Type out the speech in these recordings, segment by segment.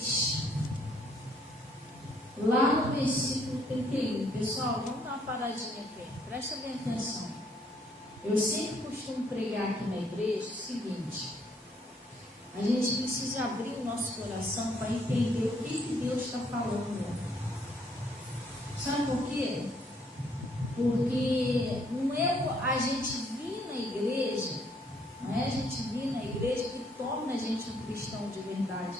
3, lá no versículo 31. Pessoal, vamos dar uma paradinha aqui, presta bem atenção. Eu sempre costumo pregar aqui na igreja o seguinte: a gente precisa abrir o nosso coração para entender o que Deus está falando. Sabe por quê? Porque não é a gente vir na igreja, não é a gente vir na igreja que torna a gente um cristão de verdade.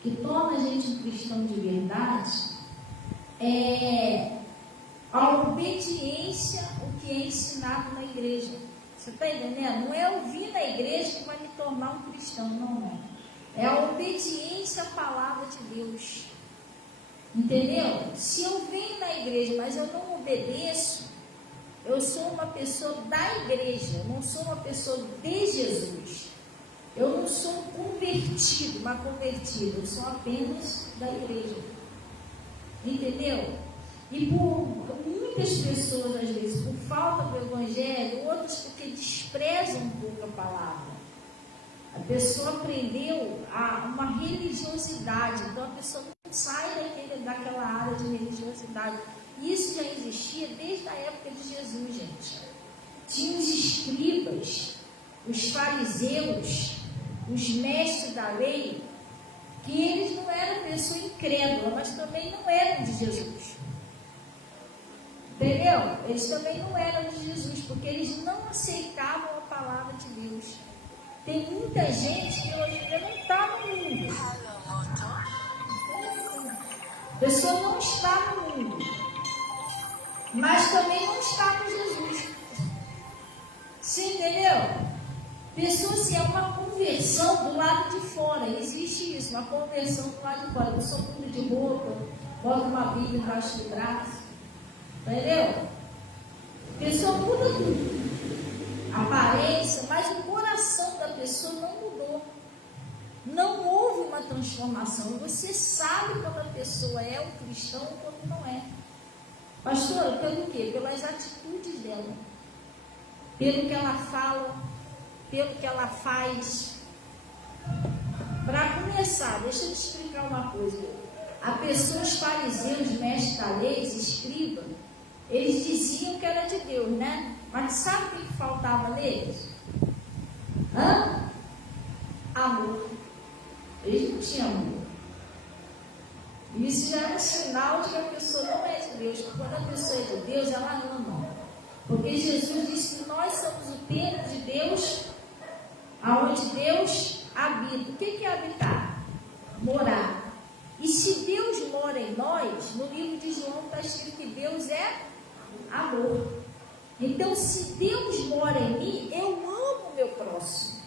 Que torna a gente um cristão de verdade é a obediência ao que é ensinado na igreja. Você está entendendo? Não é eu vir na igreja que vai me tornar um cristão, não é. É a obediência à palavra de Deus. Entendeu? Se eu venho na igreja, mas eu não obedeço, eu sou uma pessoa da igreja, eu não sou uma pessoa de Jesus. Eu não sou um convertido, uma convertida, eu sou apenas da igreja. Entendeu? E por muitas pessoas, às vezes, por falta do evangelho, outras porque desprezam um pouco a palavra. A pessoa aprendeu uma religiosidade, então a pessoa não sai daquela área de religiosidade. Isso já existia desde a época de Jesus, gente. Tinha os escribas, os fariseus, os mestres da lei, que eles não eram pessoa incrédula, mas também não eram de Jesus. Entendeu? Eles também não eram de Jesus, porque eles não aceitavam a palavra de Deus. Tem muita gente que hoje ainda não está no mundo. A pessoa não está no mundo, mas também não está com Jesus. Você entendeu? Pessoa, se é uma conversão do lado de fora, existe isso, uma conversão do lado de fora. A pessoa muda de roupa, bota uma Bíblia embaixo do braço. Entendeu? A pessoa muda tudo, aparência, mas o coração da pessoa não mudou. Não houve uma transformação. Você sabe quando a pessoa é um cristão ou quando não é. Pastora, pelo quê? Pelas atitudes dela, pelo que ela fala, pelo que ela faz. Para começar, deixa eu te explicar uma coisa. A pessoa, os fariseus, mestres da lei, escribas, eles diziam que era de Deus, né? Mas sabe o que faltava neles? Amor. Eles não tinham amor. Isso já é um sinal de que a pessoa não é de Deus. Quando a pessoa é de Deus, ela ama. Porque Jesus disse que nós somos o templo de Deus, aonde Deus habita. O que é habitar? Morar. E se Deus mora em nós, no livro de João está escrito que Deus é amor. Então, se Deus mora em mim, eu amo o meu próximo.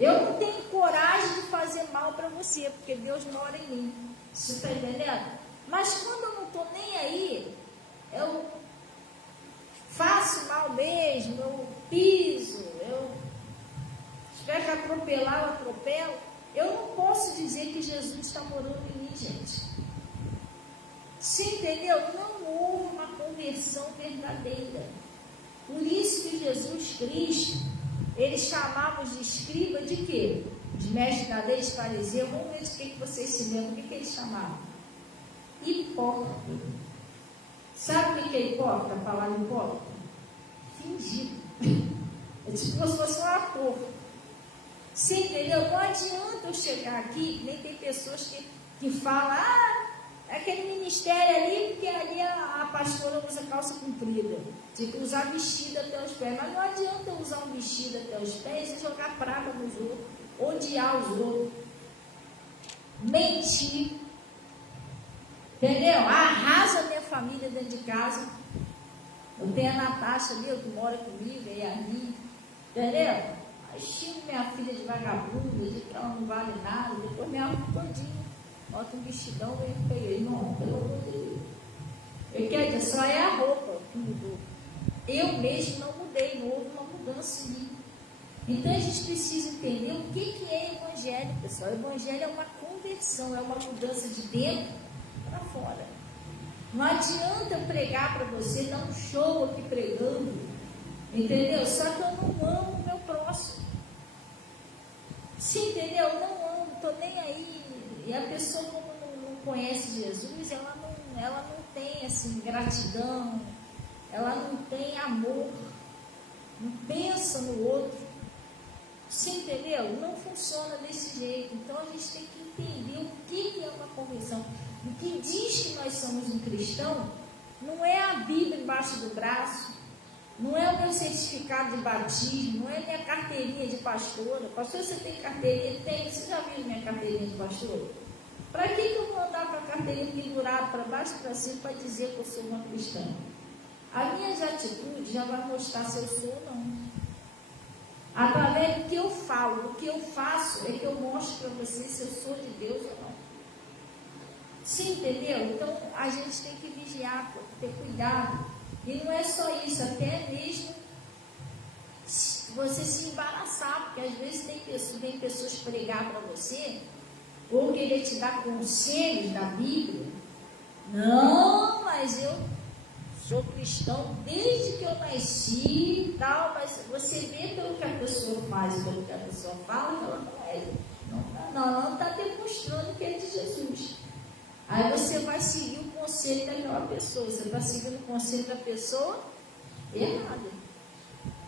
Eu não tenho coragem de fazer mal para você, porque Deus mora em mim. Você está entendendo? Mas quando eu não estou nem aí, eu faço mal mesmo, eu piso, se tiver que atropelar, eu atropelo. Eu não posso dizer que Jesus está morando em mim, gente. Você entendeu? Não houve uma conversão verdadeira. Por isso que Jesus Cristo, eles chamavam de escriba de quê? Os mestres da lei, os fariseus. Vamos ver de que vocês se lembram. O que eles chamavam? Hipócrita. Sabe o que é hipócrita? A palavra hipócrita? Fingido. É tipo como se fosse um ator. Você entendeu? Não adianta eu chegar aqui, nem tem pessoas que falam, aquele ministério ali, porque ali a pastora usa calça comprida. Tem que usar vestido até os pés. Mas não adianta eu usar um vestido até os pés e jogar praga nos outros, odiar os outros, mentir. Entendeu? Arrasa a minha família dentro de casa. Eu tenho a Natasha ali, que mora comigo, e a Rita. Entendeu? Aí xingo minha filha de vagabunda, de que ela não vale nada, depois me arrumo todinho. Bota um vestidão, vem com ele. Não, pelo amor de Deus. Eu quero dizer, só é a roupa que mudou. Eu mesmo não mudei, não houve uma mudança em mim. Então a gente precisa entender o que é evangelho, pessoal. O evangelho é uma conversão, é uma mudança de dentro para fora. Não adianta eu pregar para você, dar um show aqui pregando, entendeu? Só que eu não amo o meu próximo. Você entendeu? Eu não amo, estou nem aí. E a pessoa, como não conhece Jesus, ela não tem assim, gratidão, ela não tem amor, não pensa no outro. Você entendeu? Não funciona desse jeito. Então a gente tem que entender o que é uma conversão. O que diz que nós somos um cristão não é a Bíblia embaixo do braço, não é o meu certificado de batismo, não é minha carteirinha de pastora. Pastor, você tem carteirinha? Tem. Você já viu minha carteirinha de pastora? Para que eu vou andar com a carteirinha pendurada para baixo e para cima para dizer que eu sou uma cristã? A minha atitude já vai mostrar se eu sou ou não. Através do que eu falo, do que eu faço, é que eu mostro para você se eu sou de Deus ou não. Sim, entendeu? Então a gente tem que vigiar, ter cuidado. E não é só isso, até mesmo você se embaraçar, porque às vezes tem pessoas pregar para você, ou querer te dar conselhos da Bíblia. Não, mas eu sou cristão desde que eu nasci e tal, mas você vê pelo que a pessoa faz, pelo que a pessoa fala, que ela não é. Não, ela não está demonstrando que é de Jesus. Aí você vai seguir o conselho daquela pessoa. Você está seguindo o conselho da pessoa errada.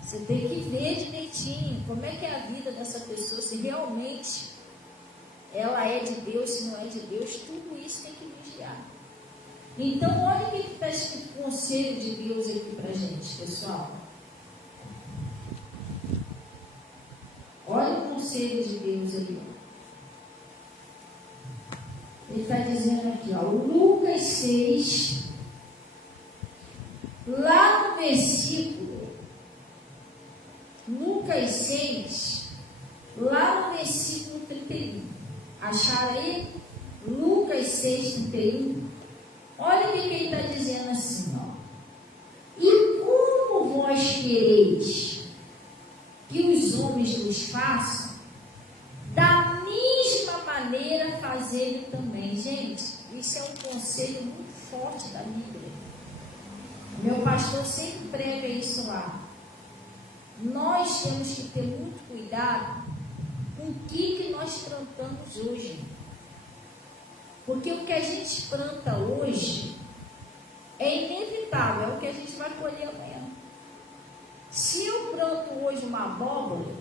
Você tem que ver direitinho como é que é a vida dessa pessoa, se realmente ela é de Deus, se não é de Deus. Tudo isso tem que vigiar. Então, olha o que está escrito conselho de Deus aqui para a gente, pessoal. Olha o conselho de Deus ali. Ele está dizendo aqui, ó, Lucas 6, lá no versículo, Lucas 6, lá no versículo 31. Acharam aí? Lucas 6, 31. Olha o que ele está dizendo assim, ó. E como vós quereis que os homens vos façam, da mesma maneira fazerem também. Gente, isso é um conselho muito forte da Bíblia. Meu pastor sempre prega isso lá. Nós temos que ter muito cuidado com o que nós plantamos hoje. Porque o que a gente planta hoje é inevitável, é o que a gente vai colher amanhã. Se eu planto hoje uma abóbora,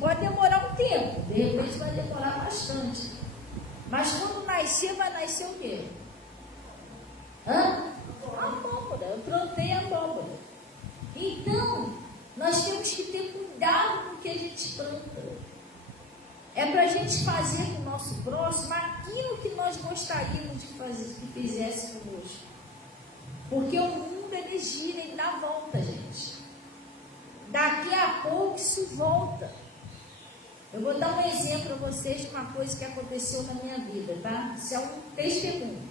pode demorar um tempo, de repente vai demorar bastante. Mas quando nascer, vai nascer o quê? Abóbora, eu plantei abóbora. Então, nós temos que ter cuidado com o que a gente planta. É para a gente fazer com o nosso próximo aquilo que nós gostaríamos de fazer, que fizesse conosco. Porque o mundo, ele gira, ele dá volta, gente. Daqui a pouco isso volta. Eu vou dar um exemplo para vocês de uma coisa que aconteceu na minha vida, tá? Isso é um testemunho.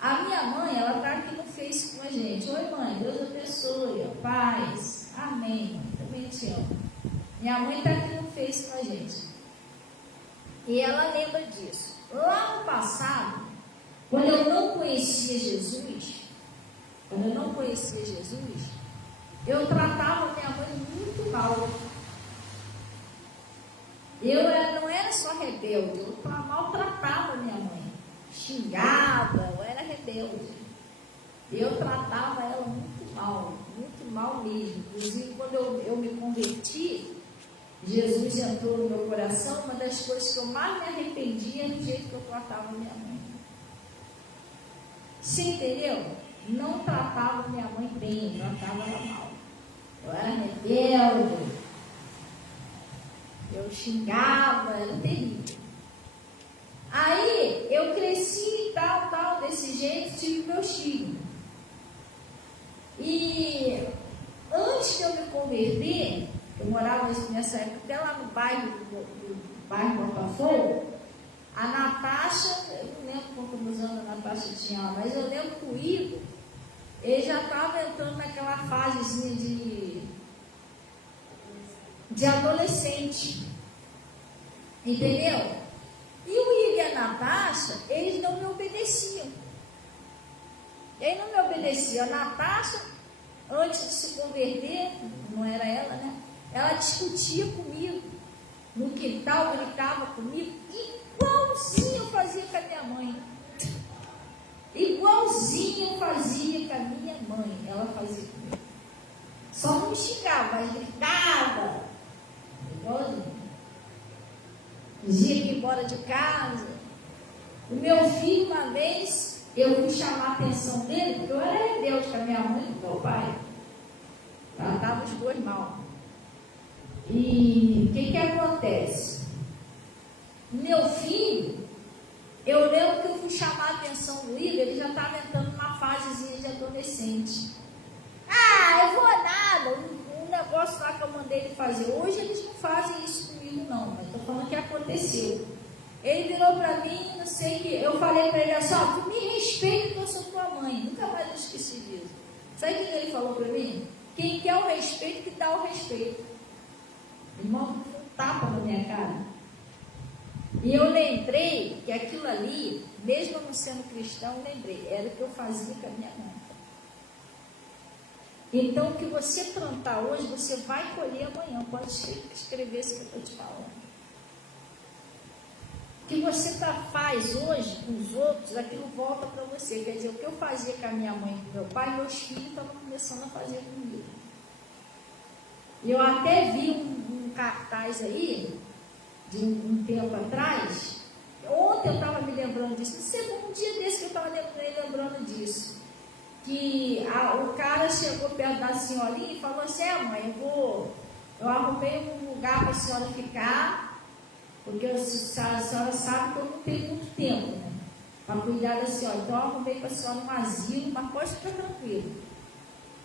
A minha mãe, ela está aqui no Face com a gente. Oi, mãe, Deus abençoe, ó, paz. Amém, mãe, também te amo. Minha mãe está aqui no Face com a gente. E ela lembra disso. Lá no passado, quando eu não conhecia Jesus, eu tratava minha mãe muito mal. Eu não era só rebelde, eu maltratava minha mãe. Xingava, eu era rebelde. Eu tratava ela muito mal mesmo. Inclusive, quando eu me converti, Jesus entrou no meu coração. Uma das coisas que eu mais me arrependia era do jeito que eu tratava minha mãe. Você entendeu? Não tratava minha mãe bem, eu tratava ela mal. Eu era rebelde, eu xingava, era terrível. Aí eu cresci e tal, desse jeito, tive meus filhos. E antes de eu me converter, eu morava nessa época até lá no bairro Botafogo. A Natasha, eu não lembro quantos anos a Natasha tinha lá, mas eu lembro que o Igor, ele já estava entrando naquela fasezinha de adolescente. Entendeu? E o Igor e a Natasha, eles não me obedeciam. Eles não me obedeciam. A Natasha, antes de se converter, não era ela, né? Ela discutia comigo no quintal. tal, gritava comigo, igualzinho eu fazia com a minha mãe. Igualzinho eu fazia com a minha mãe, ela fazia comigo. Só não me xingava, mas gritava. Igualzinho. Dizia que ia embora de casa. O meu filho, uma vez, eu fui chamar a atenção dele, porque eu era rebelde com a minha mãe e com meu pai. Tratava os dois mal. E o que acontece? Meu filho, eu lembro que eu fui chamar a atenção do Igor, ele já estava entrando numa fasezinha de adolescente. Eu vou nada, um negócio lá que eu mandei ele fazer. Hoje eles não fazem isso comigo não, mas estou falando que aconteceu. Ele virou para mim, não sei o que, eu falei para ele assim, tu me respeita que eu sou tua mãe. Nunca mais eu esqueci disso. Sabe o que ele falou para mim? Quem quer o respeito, que dá o respeito. Irmão, um tapa na minha cara. E eu lembrei que aquilo ali, mesmo não sendo cristão, eu lembrei, era o que eu fazia com a minha mãe. Então, o que você plantar hoje, você vai colher amanhã. Pode escrever isso que eu estou te falando. O que você faz hoje com os outros, aquilo volta para você. Quer dizer, o que eu fazia com a minha mãe e com meu pai, meus filhos estavam começando a fazer comigo. Eu até vi um cartaz aí, de um tempo atrás. Ontem eu estava me lembrando disso. Um dia desse que eu estava lembrando disso. Que o cara chegou perto da senhorinha e falou assim, mãe, eu arrumei um lugar para a senhora ficar, porque a senhora sabe que eu não tenho muito tempo, né, para cuidar da senhora. Então eu arrumei para a senhora um asilo, mas pode ficar tranquilo.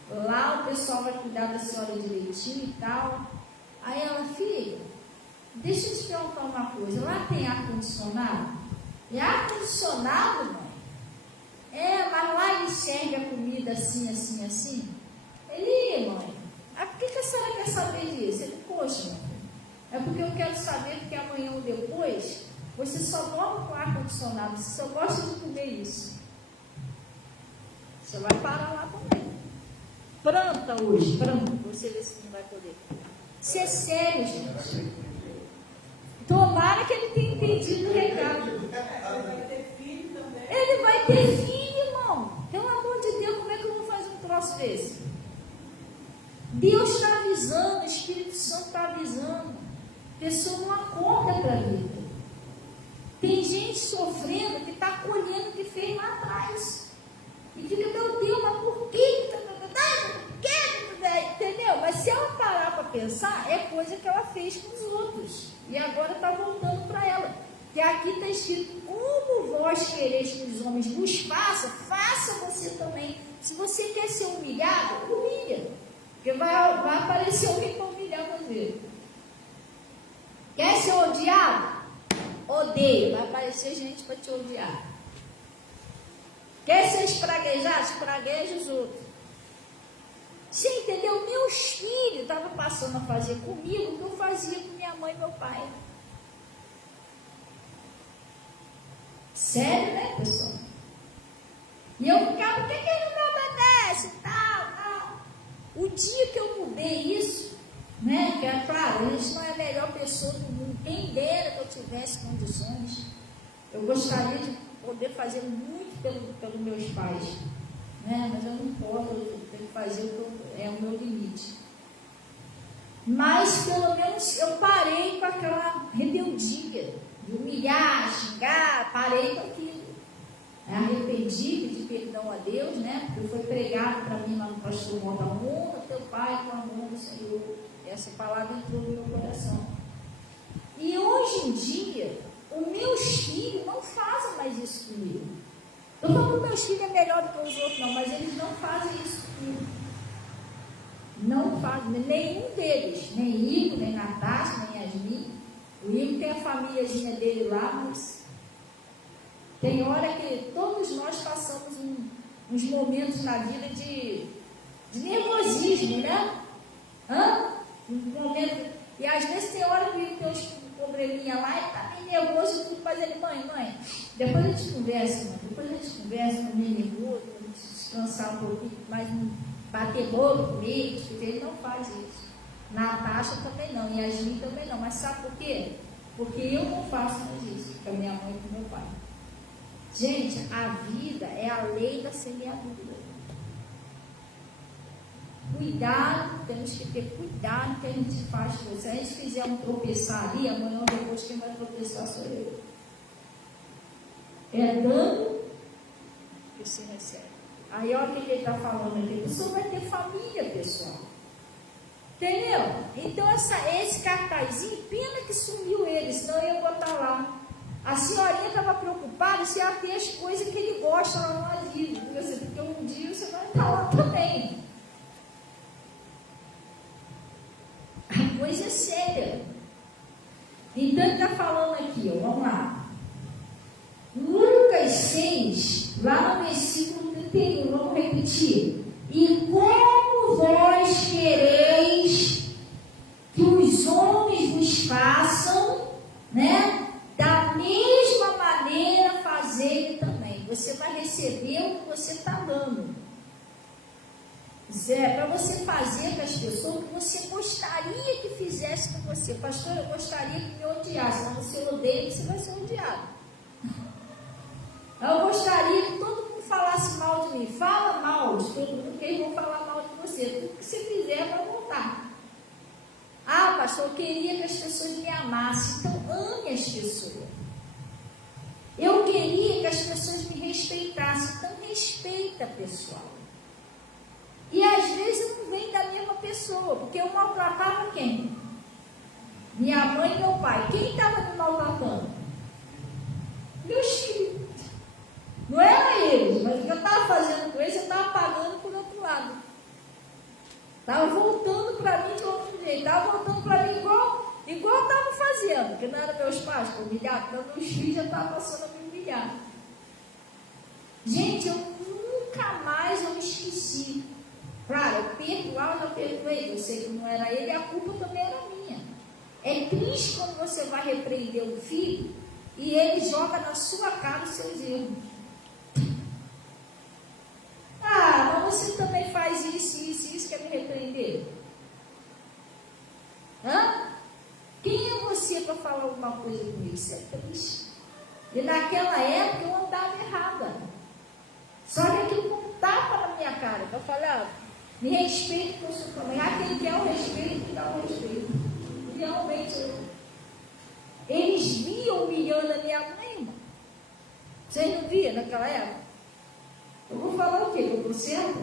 Lá o pessoal vai cuidar da senhora direitinho e tal. Aí ela, filha, deixa eu te perguntar uma coisa, lá tem ar-condicionado? E ar-condicionado, mãe? Mas lá ele serve a comida assim, assim, assim. Ele, mãe, por que a senhora quer saber disso? Ele, poxa, mãe, é porque eu quero saber que amanhã ou depois você só dorme com ar-condicionado, você só gosta de comer isso. Você vai parar lá também. Planta hoje, planta, você vê se não vai poder. Isso é sério, gente. Tomara que ele tenha entendido o recado. Ele vai ter filho, irmão. Pelo amor de Deus, como é que eu vou fazer um troço desse? Deus está avisando, o Espírito Santo está avisando. A pessoa não acorda para a vida. Tem gente sofrendo que está colhendo o que fez lá atrás. E fica, meu Deus, mas por quê? Entendeu? Mas se ela parar para pensar, é coisa que ela fez com os outros. E agora está voltando para ela. Que aqui está escrito, como vós quereis que os homens vos façam, faça você também. Se você quer ser humilhado, humilha. Porque vai aparecer alguém para humilhar você. Quer ser odiado? Odeia. Vai aparecer gente para te odiar. Quer ser espraguejado? Espragueja os outros. Você entendeu? Meus filhos estavam passando a fazer comigo o que eu fazia com minha mãe e meu pai. Sério, né, pessoal? E eu ficava, por que ele não me obedece? Tal. O dia que eu mudei isso, né, que é claro, a gente não é a melhor pessoa do mundo, quem dera que eu tivesse condições, eu gostaria de poder fazer muito pelos meus pais, né, mas eu não posso, eu tenho que fazer o meu limite. Mas pelo menos eu parei com aquela rebeldia de humilhar, xingar, parei com aquilo. Arrependi, pedi perdão a Deus, né? Porque foi pregado para mim lá no pastor Monta Mundo, teu pai com a mão do Senhor. Essa palavra entrou no meu coração. E hoje em dia, os meus filhos não fazem mais isso comigo. Eu não falo que meus filhos é melhor do que os outros, não, mas eles não fazem isso comigo. Não fazem, nenhum deles, nem Igor, nem Natasha, nem Yasmin. O Igor tem a famíliazinha dele lá, mas tem hora que todos nós passamos uns momentos na vida de nervosismo, né? Um momento, e às vezes tem hora que tem uns probleminha lá e tá bem nervoso e tudo, mas ele, mãe, depois a gente conversa, mãe, tô meio nervoso, pra gente descansar um pouquinho, mas não bater bolo comigo, porque ele não faz isso. Natasha também não, e Yasmin também não, mas sabe por quê? Porque eu não faço mais isso com a minha mãe e com o meu pai. Gente, a vida é a lei da semeadura. Cuidado, temos que ter cuidado que a gente faz. Se a gente fizer um tropeçar ali, amanhã ou depois quem vai tropeçar sou eu. É dano que se recebe. Aí olha o que ele está falando aqui. A pessoa vai ter família, pessoal. Entendeu? Então esse cartazinho, pena que sumiu ele, senão eu ia botar lá. A senhorinha estava preocupada se ia ter as coisas que ele gosta lá no asilo. Porque um dia você vai estar lá também. A coisa é séria. Então ele está falando aqui, ó, vamos lá. Lucas 6, lá no versículo 31, vamos repetir. E como vós quereis que os homens vos façam, né? Da mesma maneira fazerem também. Você vai receber o que você está dando. É para você fazer com as pessoas o que você gostaria que fizesse com você. Pastor, eu gostaria que me odiasse. Não, você odeia, você vai ser odiado. Eu gostaria que todo mundo falasse mal de mim. Fala mal de todo mundo, porque eles vão falar mal de você. Tudo que você fizer vai voltar. Ah, pastor, eu queria que as pessoas me amassem. Então, ame as pessoas. Eu queria que as pessoas me respeitassem. Então, respeita, pessoal. E às vezes não vem da mesma pessoa, porque eu maltratava quem? Minha mãe e meu pai. Quem estava me maltratando? Meus filhos. Não era eles, mas o que eu estava fazendo com eles, eu estava pagando por outro lado. Estava voltando para mim de outro jeito. Estava voltando para mim igual eu estava fazendo, porque não eram meus pais para humilhar, então meus filhos já estavam passando a me humilhar. Gente, eu nunca mais me esqueci. Claro, eu perdoava, eu já perdoei. Eu sei que não era ele, a culpa também era minha. É triste quando você vai repreender um filho e ele joga na sua cara os seus erros. Ah, mas você também faz isso, quer me repreender? Hã? Quem é você para falar alguma coisa comigo? Isso é triste. E naquela época eu andava errada. Só que aquilo não tapa na minha cara. Eu falava, me respeite por sua mãe. Ah, quem quer o respeito, dá o respeito. E realmente, eles viam humilhando a minha mãe, irmão. Vocês não viam naquela época? Eu vou falar o quê? Que eu estou certa?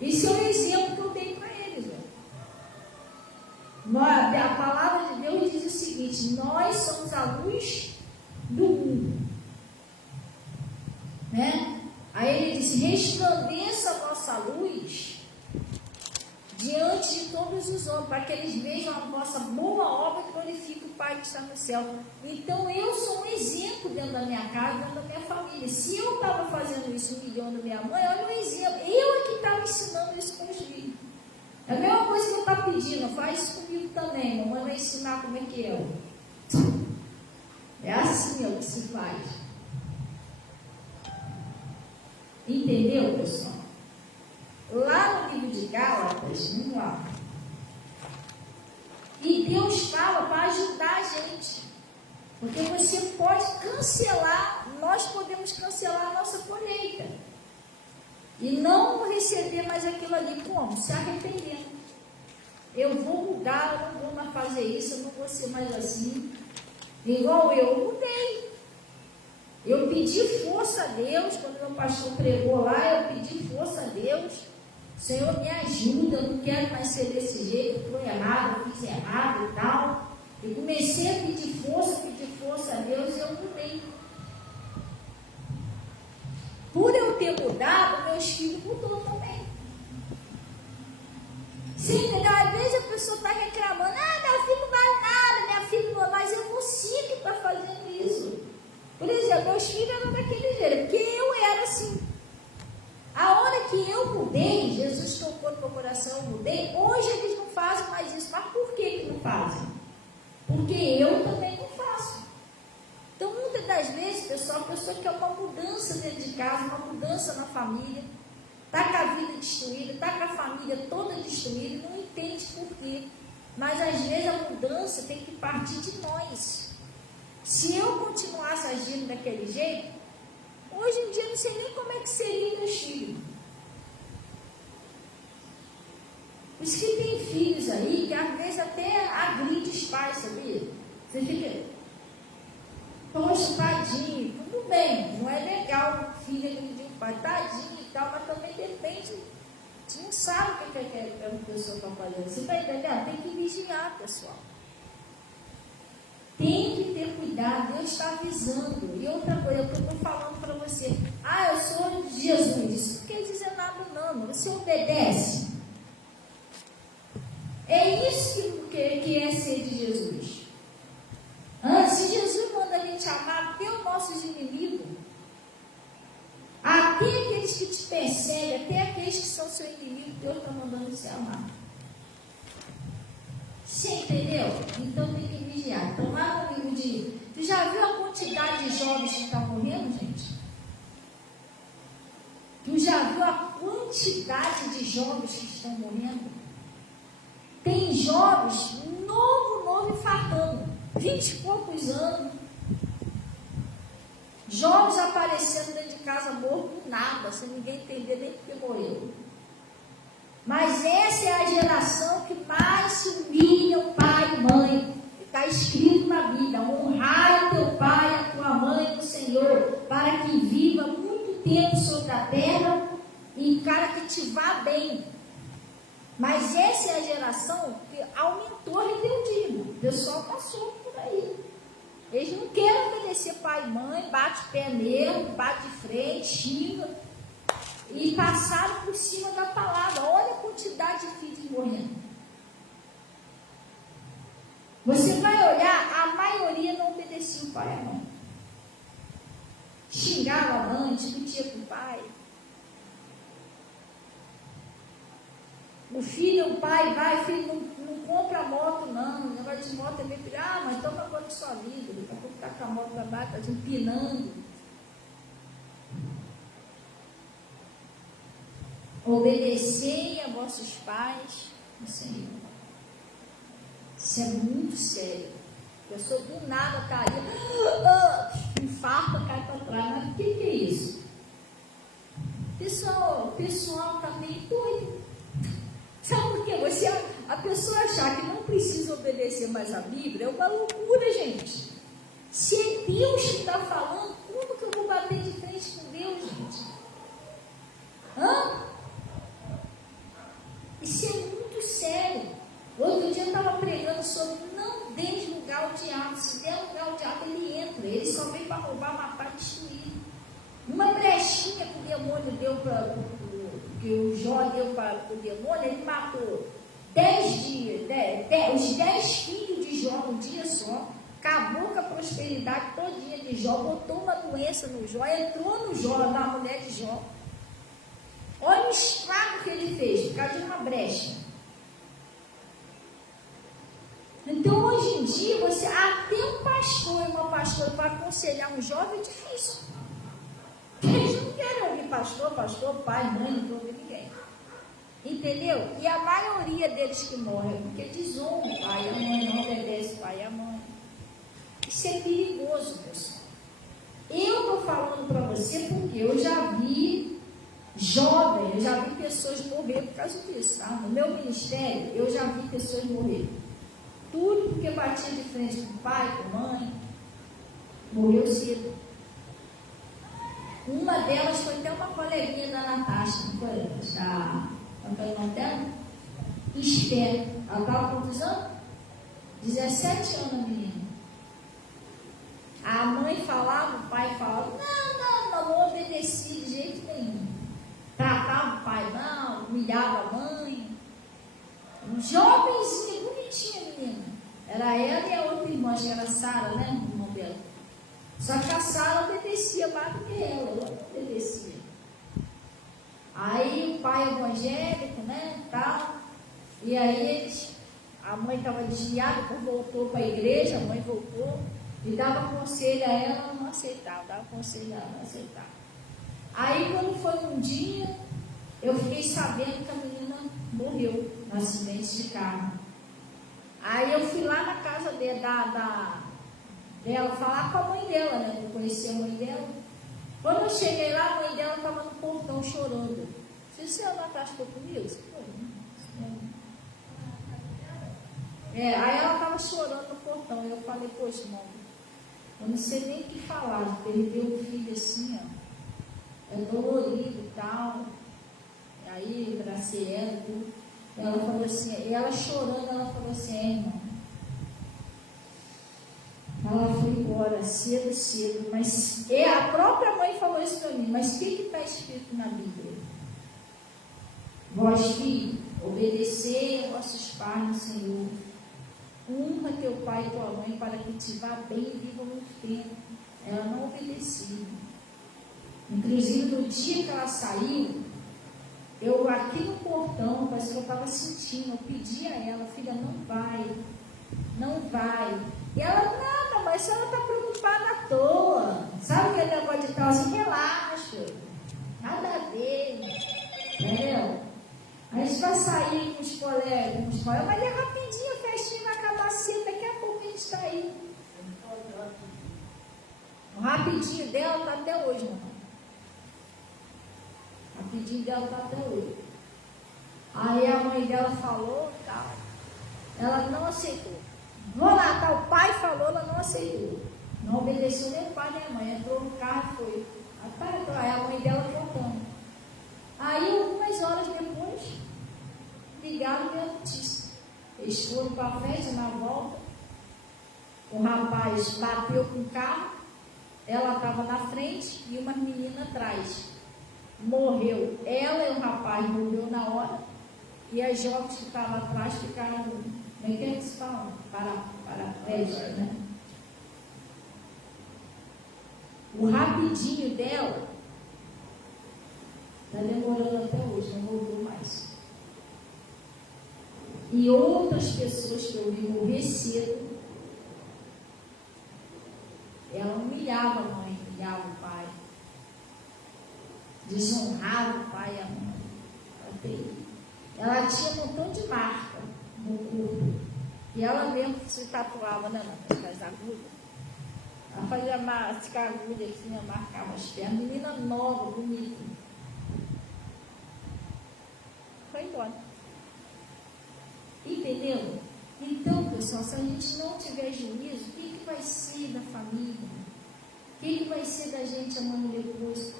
Isso é um exemplo que eu dei para eles. A palavra de Deus diz o seguinte: nós somos a luz do mundo. Né? Aí ele diz: resplandeça a vossa luz diante de todos os homens, para que eles vejam a vossa boa obra e glorifiquem o Pai que está no céu. Então eu sou um exemplo dentro da minha casa, dentro da minha família. Se eu estava fazendo isso humilhando minha mãe, olha um exemplo. Eu é que estava ensinando isso com os filhos. É a mesma coisa que eu estava pedindo, faz isso comigo também. Mamãe vai ensinar como é que é. É assim que se faz. Entendeu, pessoal? Lá no livro de Gálatas, vamos lá. E Deus fala para ajudar a gente. Porque você pode cancelar, nós podemos cancelar a nossa colheita. E não receber mais aquilo ali. Como? Se arrependendo. Eu vou mudar, eu não vou mais fazer isso, eu não vou ser mais assim. Igual eu mudei. Eu pedi força a Deus, quando meu pastor pregou lá, eu pedi força a Deus. Senhor, me ajuda, eu não quero mais ser desse jeito, eu estou errado, eu fiz errado e tal. Eu comecei a pedir força a Deus e eu mudei. Por eu ter mudado, meus filhos mudou também. Sim, às vezes a pessoa está reclamando, meu filho não vale nada, minha filha não, mas é você que está fazendo isso. Por exemplo, meus filhos eram daquele jeito, porque eu era assim. A hora que eu mudei, Jesus tocou no meu coração, eu mudei, hoje eles não fazem mais isso. Mas por que eles não fazem? Porque eu também não faço. Então, muitas das vezes, pessoal, a pessoa quer uma mudança dentro de casa, uma mudança na família, está com a vida destruída, está com a família toda destruída, não entende por quê. Mas às vezes a mudança tem que partir de nós. Se eu continuasse agindo daquele jeito, hoje em dia eu não sei nem como é que seria meus filhos. Os que têm filhos aí, que às vezes até agride os pais, sabia? Você fica, poxa, tadinho, tudo bem, não é legal o filho agredir o pai, tadinho e tal, mas também depende, você não sabe o que a pessoa está fazendo. Você está entendendo? Tem que vigiar, pessoal. Tem que ter cuidado, Deus está avisando. E outra coisa, eu estou falando para você, eu sou de Jesus, isso não quer dizer nada não, você obedece. É isso que é ser de Jesus. Se Jesus manda a gente amar até os nossos inimigos, até aqueles que te perseguem, até aqueles que são seu inimigo, Deus está mandando você amar. Você entendeu? Então tem que vigiar. Então lá no livro de... Você já viu a quantidade de jovens que estão morrendo, gente? Tu já viu a quantidade de jovens que estão morrendo? Tem jovens novo infartando, 20 e poucos anos. Jovens aparecendo dentro de casa morto do nada, sem ninguém entender nem porque morreu. Mas essa é a geração que mais se humilha o pai e mãe. Está escrito na Bíblia: honrar teu pai e a tua mãe no Senhor, para que viva muito tempo sobre a terra e para que te vá bem. Mas essa é a geração que aumentou a rebeldia. O pessoal passou por aí. Eles não querem obedecer pai e mãe, bate pé mesmo, bate de frente, xinga. E passaram por cima da palavra. Olha a quantidade de filhos morrendo. Você vai olhar, a maioria não obedecia o pai e a mãe. Xingava a mãe, discutia com o pai. O filho, o pai vai, filho, não compra moto não, o negócio de moto é meio filho, mas toma conta de sua vida, daqui a pouco está com a moto para baixo, está empinando. Obedecei a vossos pais no Senhor. Isso é muito sério. A pessoa do nada está aí, infarta, cai para trás, mas o que é isso? O pessoal está meio doido. Sabe por quê? A pessoa achar que não precisa obedecer mais a Bíblia é uma loucura, gente. Se é Deus que está falando, como que eu vou bater de frente com Deus, gente? Isso é muito sério. Outro dia eu estava pregando sobre não dê lugar ao diabo. Se der lugar ao diabo, ele entra. Ele só vem para roubar, matar, destruir. Uma brechinha que o demônio deu para... que o Jó deu para o demônio, ele matou 10 dias, os 10 filhos de Jó num dia só, acabou com a prosperidade todinha de Jó, botou uma doença no Jó, entrou no Jó, na mulher de Jó. Olha o estrago que ele fez, por causa de uma brecha. Então hoje em dia, até um pastor e uma pastora para aconselhar um jovem é difícil. Eles não querem ouvir pastor, pai, mãe, não ouvir ninguém. Entendeu? E a maioria deles que morrem, porque desonram o pai e a mãe, não obedece o pai e a mãe. Isso é perigoso, pessoal. Eu estou falando para você porque eu já vi jovem, eu já vi pessoas morrer por causa disso. Tá? No meu ministério, eu já vi pessoas morrer. Tudo porque batia de frente com o pai, com a mãe, morreu cedo. Uma delas foi até uma coleguinha da Natasha, não foi? Qual é o nome dela? Esther. Ela estava com quantos anos? 17 anos, a menina. A mãe falava, o pai falava, não obedecia de jeito nenhum. Tratava o pai mal, humilhava a mãe. Jovenzinha, bonitinha menina. Era ela e a outra irmã, acho que era a Sara, né? O irmão dela. Só que a Sara obedecia mais do que ela obedecia. Aí o pai evangélico, né, tal. E aí a mãe estava desviada, voltou para a igreja, a mãe voltou. E dava conselho a ela, ela não aceitava. Dava conselho a ela, não aceitava. Aí quando foi um dia, eu fiquei sabendo que a menina morreu no acidente de carro. Aí eu fui lá na casa dela falar com a mãe dela, né? Eu conheci a mãe dela. Quando eu cheguei lá, a mãe dela estava no portão chorando. Se o senhor Natasha ficou comigo? Aí ela estava chorando no portão. Eu falei, poxa, irmão, eu não sei nem o que falar. Perder um filho assim, ó, é dolorido e tal. Aí, abracei ela e tudo. Ela falou assim, ela chorando, ela falou assim, irmão. Ela foi embora cedo, mas a própria mãe falou isso para mim, mas o que está escrito na Bíblia? Vós, filho, obedecei a vossos pais no Senhor, honra teu pai e tua mãe para que te vá bem e viva muito tempo. Ela não obedecia. Inclusive, no dia que ela saiu, eu aqui no portão, parece que eu estava sentindo, eu pedi a ela, filha, não vai. E ela, nada, mas a senhora está preocupada à toa. Sabe aquele negócio de tal assim, relaxa, nada a ver, entendeu? A gente vai sair com os colegas, mas é rapidinho, a festinha vai acabar cedo, daqui a pouco a gente está aí. O rapidinho dela está até hoje, não. O rapidinho dela está até hoje. Aí a mãe dela falou, tal, ela não aceitou. No Natal, o pai falou, ela não aceitou. Não obedeceu nem o pai nem a mãe. Entrou no carro e foi. Aí a mãe dela voltando. Aí, algumas horas depois, ligaram e a notícia. Eles foram para a festa, na volta. O rapaz bateu com o carro. Ela estava na frente e uma menina atrás. Morreu. Ela e o rapaz morreu na hora. E as jovens que estavam atrás ficaram... Como é que eles falam? Paraplégica, né? O rapidinho dela está demorando até hoje, não voltou mais. E outras pessoas que eu vi morrer cedo, ela humilhava a mãe, humilhava o pai, desonrava o pai e a mãe. Ela tinha um montão de marca no corpo. E ela mesmo se tatuava, né, nas agulhas. Ela fazia agulha assim, marcava as pernas. Menina nova, bonita. Foi embora. Entendeu? Então, pessoal, se a gente não tiver juízo, o que vai ser da família? O que vai ser da gente amanhã depois?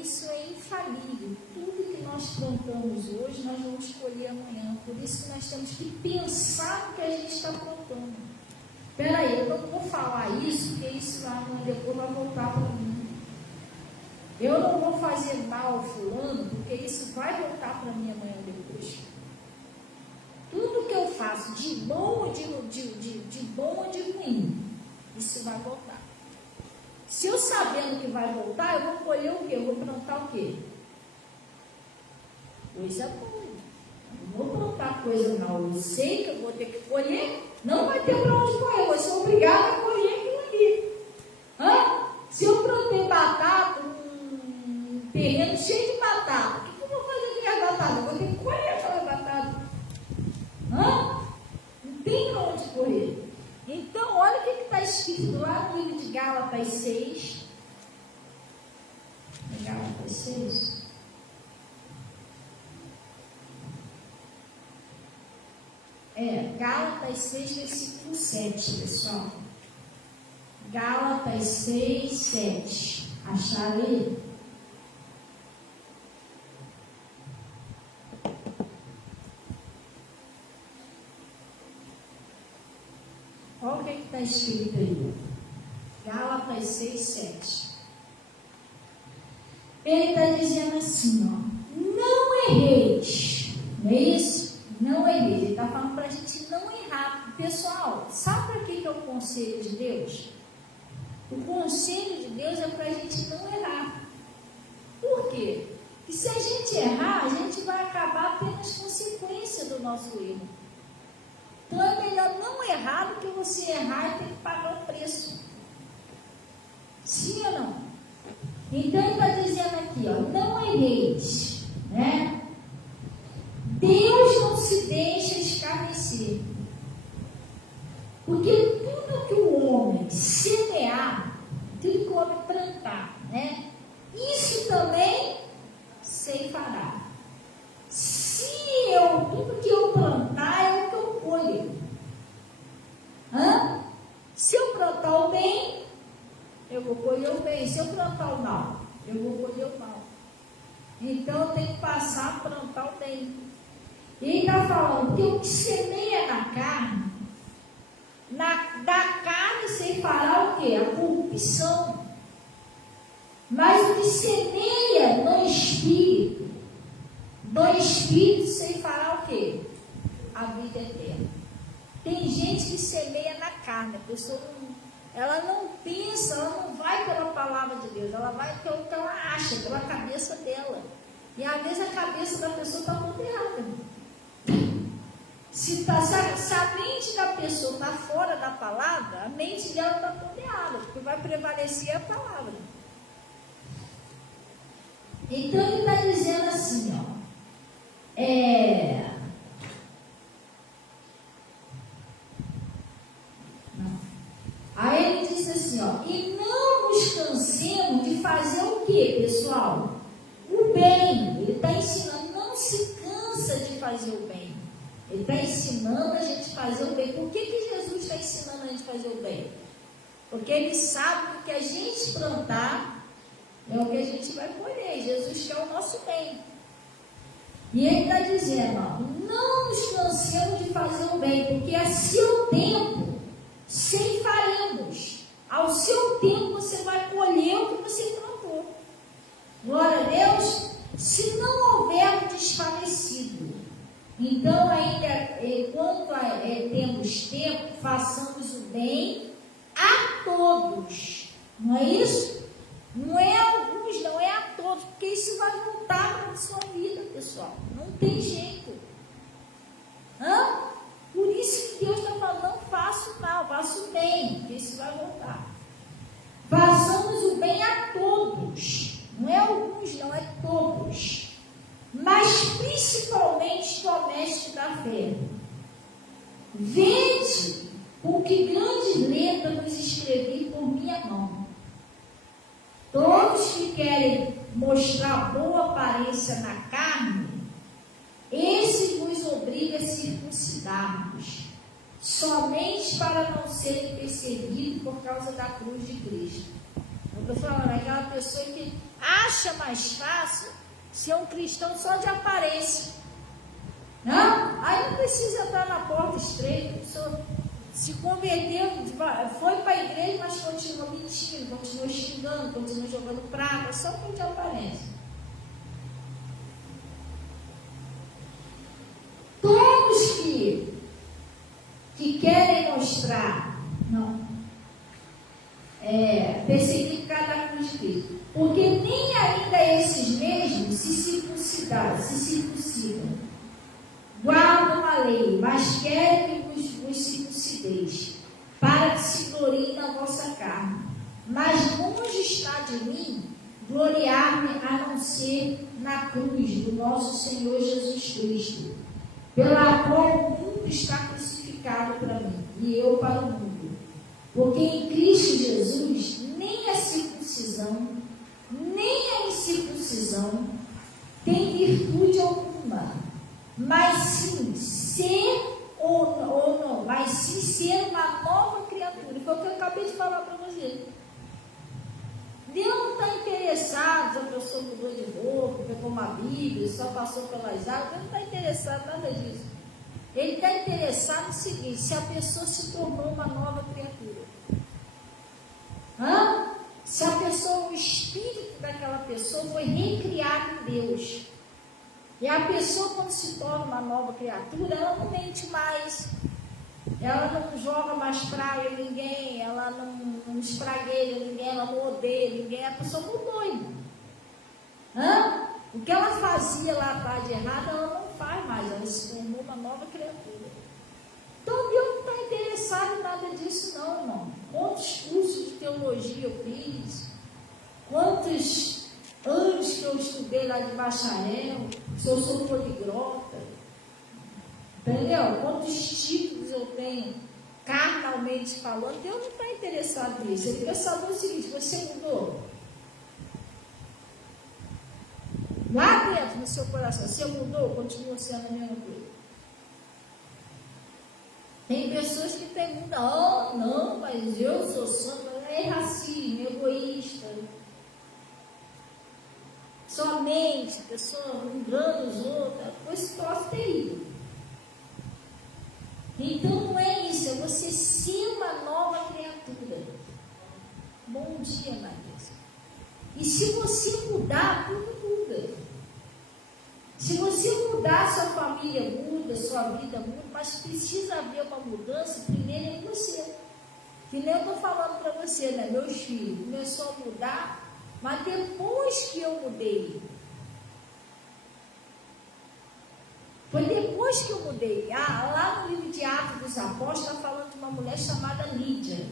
Isso é infalível. Tudo que nós plantamos hoje, nós vamos colher amanhã. Por isso que nós temos que pensar no que a gente está plantando. Espera aí, eu não vou falar isso, porque isso lá depois vai voltar para mim. Eu não vou fazer mal ao fulano, porque isso vai voltar para mim amanhã depois. Tudo que eu faço, de bom ou de ruim, isso vai voltar. Se eu sabendo que vai voltar, eu vou colher o quê? Eu vou plantar o quê? Coisa boa. Eu não vou plantar coisa não. Eu sei que eu vou ter que colher, não vai ter para onde correr. Eu vou ser obrigada a colher aquilo ali. Se eu plantei batata, um terreno cheio de batata, o que eu vou fazer com as batatas? Eu vou ter que colher aquela batata. Não tem para onde correr. Então, olha o que está escrito lá no livro de Gálatas 6. Gálatas 6. Gálatas 6, versículo 7, pessoal. Gálatas 6, 7. Acharam aí? Olha o que está escrito aí. Gálatas 6, 7. Ele está dizendo assim, ó. Não erreis. Não é isso? Não erreis. Ele está falando para a gente não errar. Pessoal, sabe para que é o conselho de Deus? O conselho de Deus é para a gente não errar. Por quê? Porque se a gente errar, a gente vai acabar tendo as consequências do nosso erro. Então é melhor não errar do que você errar e ter que pagar o preço. Sim ou não? Então ele está dizendo aqui, ó, não erreis, né? Deus não se deixa escarnecer. vou colher o bem. Se eu plantar o mal, eu vou colher o mal. Então eu tenho que passar a plantar o bem. E ele está falando que o que semeia na carne, da carne se fará o quê? A corrupção. Mas o que semeia no Espírito, do Espírito se fará o quê? A vida eterna. Tem gente que semeia na carne, a pessoa ela não pensa, ela não vai pela palavra de Deus, ela vai pelo que ela acha, pela cabeça dela. E às vezes a cabeça da pessoa está toda errada. Se a mente da pessoa está fora da palavra, a mente dela está toda errada, porque vai prevalecer a palavra. Então ele está dizendo assim, ó. Aí ele diz assim, ó, e não nos cansemos de fazer o que, pessoal? O bem. Ele está ensinando, não se cansa de fazer o bem. Ele está ensinando a gente fazer o bem. Por que Jesus está ensinando a gente fazer o bem? Porque ele sabe que o que a gente plantar é o que a gente vai colher. Jesus quer o nosso bem. E ele está dizendo, ó, não nos cansemos de fazer o bem, porque a seu tempo ceifaremos. Ao seu tempo você vai colher o que você plantou. Glória a Deus. Se não houver um desfalecido, então ainda, enquanto temos tempo, façamos o bem a todos. Não é isso? Não é a alguns, não é a todos, porque isso vai voltar para a sua vida, pessoal. Não tem jeito. Por isso que Deus está falando, não faça o mal, faça o bem, porque isso vai voltar. Façamos o bem a todos. Não é alguns, não, é todos. Mas principalmente domésticos da fé. Vede com que grandes letras nos escrevi por minha mão. Todos que querem mostrar boa aparência na carne, esse nos obriga a circuncidarmos, somente para não serem perseguidos por causa da cruz de Cristo. Eu estou falando, aquela pessoa que acha mais fácil ser um cristão só de aparência. Não? Aí não precisa entrar na porta estreita, a pessoa se converteu, foi para a igreja, mas continua mentindo, continua xingando, continua jogando praga, só por de aparência. Todos que querem mostrar, perseguir cada cruz de Cristo, porque nem ainda esses mesmos se circuncidam, guardam a lei, mas querem que vos circuncideis, para que se gloriem na vossa carne. Mas longe está de mim gloriar-me a não ser na cruz do nosso Senhor Jesus Cristo, pela qual o mundo está crucificado para mim, e eu para o mundo. Porque em Cristo Jesus, nem a circuncisão, nem a incircuncisão tem virtude alguma, mas sim ser mas sim ser uma nova criatura. Foi o que eu acabei de falar para você. Deus não está interessado se a pessoa mudou de roupa, pegou uma Bíblia, só passou pelas águas. Deus não está interessado em nada disso. Ele está interessado no seguinte: se a pessoa se tornou uma nova criatura. Se a pessoa, o espírito daquela pessoa foi recriado em Deus. E a pessoa, quando se torna uma nova criatura, ela não mente mais, ela não joga mais praga em ninguém, ela não espragueia ninguém, ela não odeia ninguém, a pessoa mudou, irmão. O que ela fazia lá atrás de errado, ela não faz mais, ela se tornou uma nova criatura. Então Deus não está interessado em nada disso não, irmão. Quantos cursos de teologia eu fiz, quantos anos que eu estudei lá de bacharel, se eu sou poliglota, entendeu? Quantos títulos eu tenho, carnalmente falando, Deus não está interessado nisso. Ele quer saber o seguinte: você mudou? Lá dentro, no seu coração, você mudou? Continua sendo a mesma coisa. Tem pessoas que perguntam: não, mas eu sou santo. é racismo, egoísta. Somente, a pessoa engana os outros, coisa que torce terrível. Então não é isso, é você ser uma nova criatura. Bom dia, Maria. E se você mudar, tudo muda. Se você mudar, sua família muda, sua vida muda, mas precisa haver uma mudança primeiro em você. Que nem eu estou falando para você, né? Meus filhos começou a mudar, mas depois que eu mudei. Foi depois que eu mudei. Lá no livro de Atos dos Apóstolos, está falando de uma mulher chamada Lídia.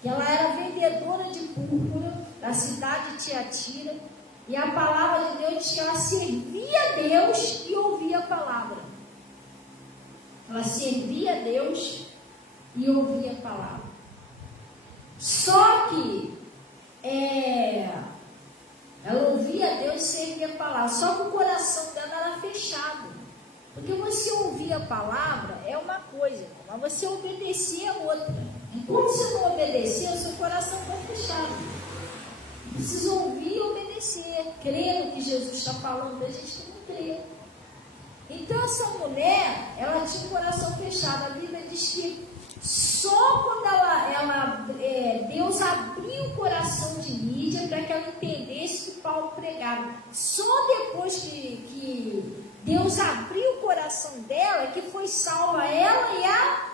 Que ela era vendedora de púrpura da cidade de Tiatira. E a palavra de Deus diz que ela servia a Deus e ouvia a palavra. Ela servia a Deus e ouvia a palavra. Só que ela ouvia a Deus e servia a palavra. Só que o coração dela era fechado. Porque você ouvir a palavra é uma coisa, mas você obedecer é outra. Enquanto você não obedecer, o seu coração está fechado. Precisa ouvir e obedecer. Crer no que Jesus está falando, a gente não crê. Então essa mulher, ela tinha o coração fechado. A Bíblia diz que só quando Deus abriu o coração de Lídia para que ela entendesse o que Paulo pregava. Só depois que Deus abriu o coração dela que foi salva ela e a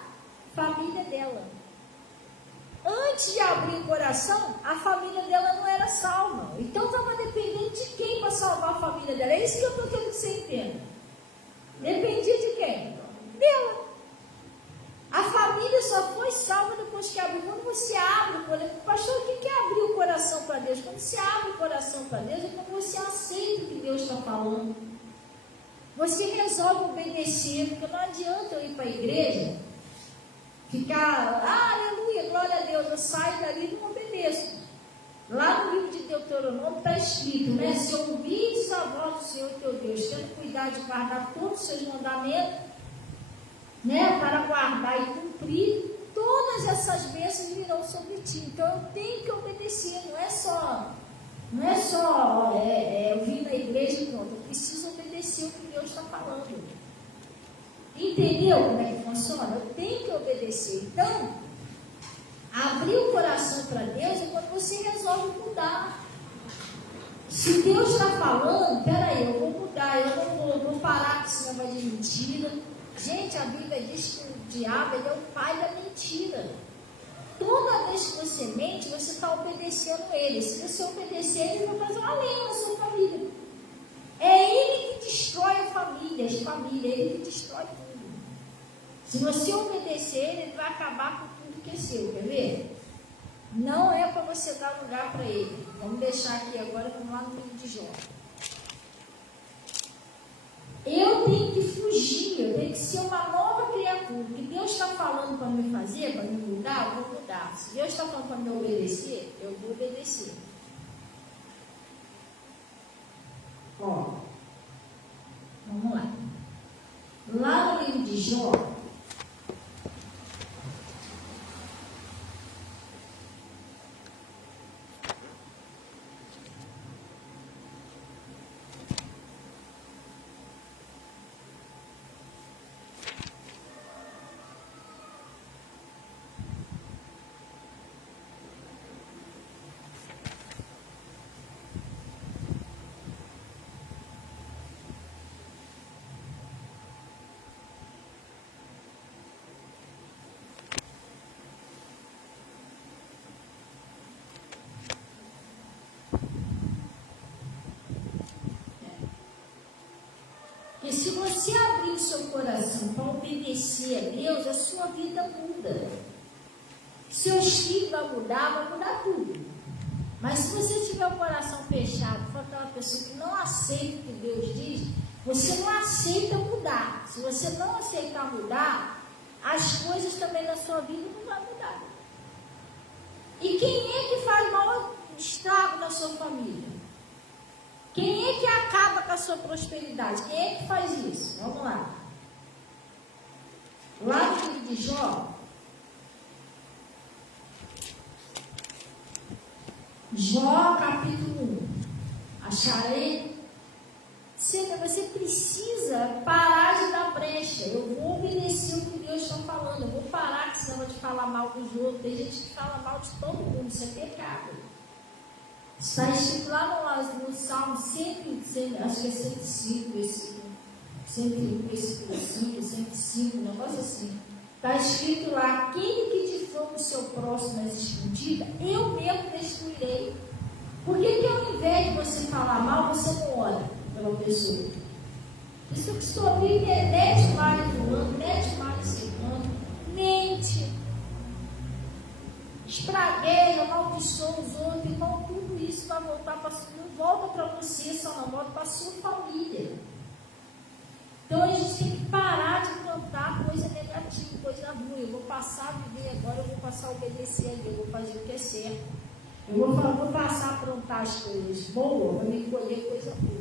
família dela. Antes de abrir o coração, a família dela não era salva. Então estava dependendo de quem para salvar a família dela. É isso que eu estou querendo que você entenda. Dependia de quem? Dela. A família só foi salva depois que abriu. Quando você abre o coração, pastor, o que é abrir o coração para Deus? Quando você abre o coração para Deus, é quando você aceita o que Deus está falando. Você resolve obedecer, porque não adianta eu ir para a igreja, ficar, aleluia, glória a Deus, eu saio dali e não obedeço. Lá no livro de Deuteronômio está escrito, né? Se ouvires a voz do Senhor teu Deus, tendo cuidado de guardar todos os seus mandamentos, né? Para guardar e cumprir, todas essas bênçãos virão sobre ti. Então eu tenho que obedecer, não é só eu vim na igreja e pronto, eu preciso obedecer o que Deus está falando. Entendeu como é que funciona? Eu tenho que obedecer. Então, abrir o coração para Deus é quando você resolve mudar. Se Deus está falando, peraí, eu vou mudar, eu não vou parar com esse negócio de mentira. Gente, a Bíblia diz que o diabo ele é o pai da mentira. Toda vez que você mente, você está obedecendo ele. Se você obedecer, ele vai fazer uma lei na sua família. É ele que destrói a família, as famílias, é ele que destrói tudo. Se você obedecer, ele vai acabar com tudo que é seu, quer ver? Não é para você dar lugar para ele. Vamos deixar aqui agora, vamos lá no livro de Jó. Eu tenho que fugir, eu tenho que ser uma nova criatura. O que Deus está falando para me fazer, para me mudar, eu vou mudar. Se Deus está falando para me obedecer, eu vou obedecer. Ó, vamos lá. Lá no livro de Jó, e se você abrir o seu coração para obedecer a Deus, a sua vida muda. Seus filhos vão mudar, vai mudar tudo. Mas se você tiver o coração fechado, for aquela pessoa que não aceita o que Deus diz, você não aceita mudar. Se você não aceitar mudar, as coisas também na sua vida não vão mudar. E quem é que faz maior estrago na sua família? Quem é que acaba com a sua prosperidade? Quem é que faz isso? Vamos lá. Lá no livro de Jó, Jó capítulo 1. Acharei. Você precisa parar de dar brecha. Eu vou obedecer o que Deus está falando. Eu vou parar, que senão eu vou te falar mal dos outros. Tem gente que fala mal de todo mundo. Isso é pecado. Está escrito lá no Salmo 100, acho que é 105, versículo 101, versículo 5, 105, um negócio assim. Está escrito lá: aquele que difama o seu próximo nas escondidas, eu mesmo destruirei. Por que ao invés de você falar mal, você não ora pela pessoa? Isso que sua Bíblia mete mais no ano, mete mais ciclano, mente, espragueia, amaldiçoa os outros, irmão, tudo isso vai voltar para você, não volta para você, só não volta para a sua família. Então a gente tem que parar de plantar coisa negativa, coisa ruim. Eu vou passar a viver agora, eu vou passar a obedecer a Deus, eu vou fazer o que é certo. Eu vou passar a plantar as coisas boas, vou me colher coisa boa.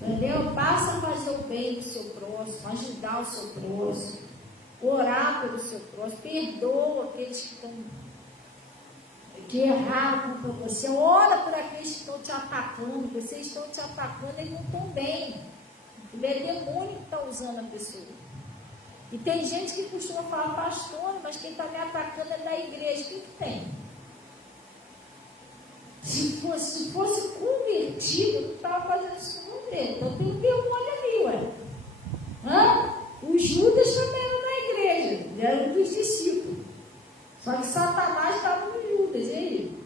Entendeu? Passa a fazer o bem do seu próximo, ajudar o seu próximo, orar pelo seu próximo, perdoa aqueles que erraram contra você, ora por aqueles que estão te atacando, vocês estão te atacando e não estão bem. Ele é demônio que está usando a pessoa. E tem gente que costuma falar: pastor, mas quem está me atacando é da igreja. O que tem? Se fosse convertido, não estava fazendo isso com você. Então tem um demônio ali, ué. O Judas também era da igreja, ele era um dos discípulos. Só que Satanás estava no Judas, e aí?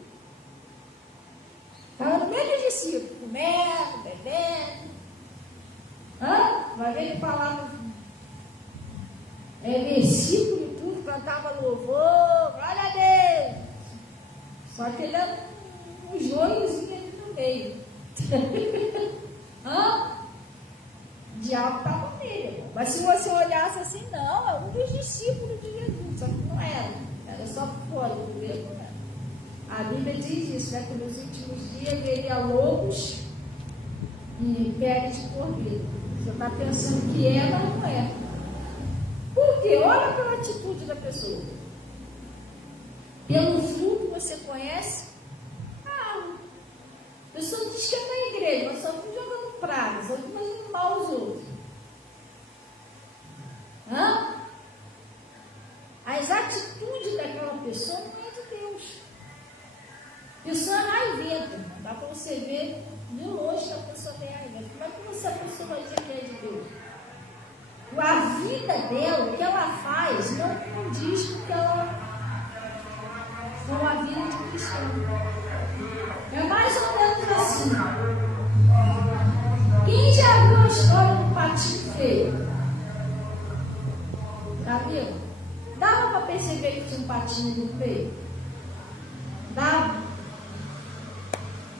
Estava no meio dos discípulos, comendo, bebendo. Vai ver que falava versículo e tudo, cantava louvor, glória a Deus. Só que ele era um joiozinho ali no meio. O diabo estava nele. Mas se você olhasse assim, não, é um dos discípulos de Jesus. Só que não era. Era só por fora do mesmo. Né? A Bíblia diz isso, né? Que nos últimos dias veria lobos e peles de cordeiro. Você está pensando que é, mas não é. Por quê? Olha pela atitude da pessoa. Pelo fruto você conhece. A pessoa diz que é da igreja, mas só fica jogando praga, só fica fazendo mal aos outros. As atitudes daquela pessoa não é de Deus. A pessoa é raiventa. Dá para você ver de longe que a pessoa tem raiventa. Como é que a pessoa vai dizer que é de Deus? A vida dela, o que ela faz, não diz com a vida de cristão. É mais ou menos assim. Quem já viu a história do patinho feio? Já viu? Dava para perceber que tinha um patinho feio? Dava.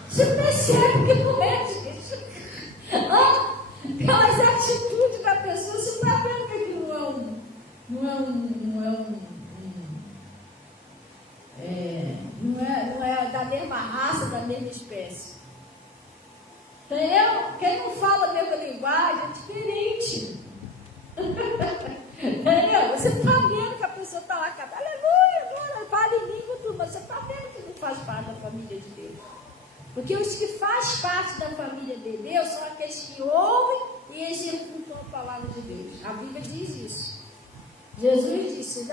Você percebe que não é isso? Pelas atitudes da pessoa, você está vendo que aquilo não é da mesma raça, da mesma espécie. Entendeu? Quem não fala a mesma linguagem é diferente. Entendeu? Você está vendo que a pessoa está lá, aleluia, fala em língua tudo, mas você está vendo que não faz parte da família de Deus. Porque os que fazem parte da família de Deus são aqueles que ouvem e executam a palavra de Deus. A Bíblia diz isso. Jesus disse: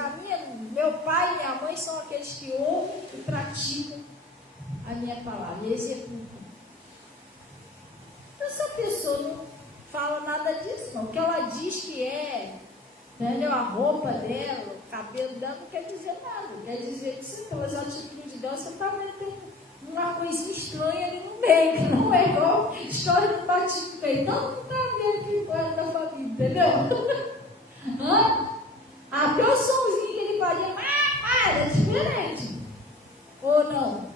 meu pai e minha mãe são aqueles que ouvem e praticam a minha palavra e executam. Então, essa pessoa não fala nada disso, não. O que ela diz que é, entendeu? A roupa dela, o cabelo dela, não quer dizer nada. Quer dizer que pelas atitudes dela, você está vendo que tem uma coisa estranha ali no meio, que não é igual a história do patinho no meio. Não está vendo que é da família, entendeu? Até o somzinho que ele faria, é diferente. Ou não?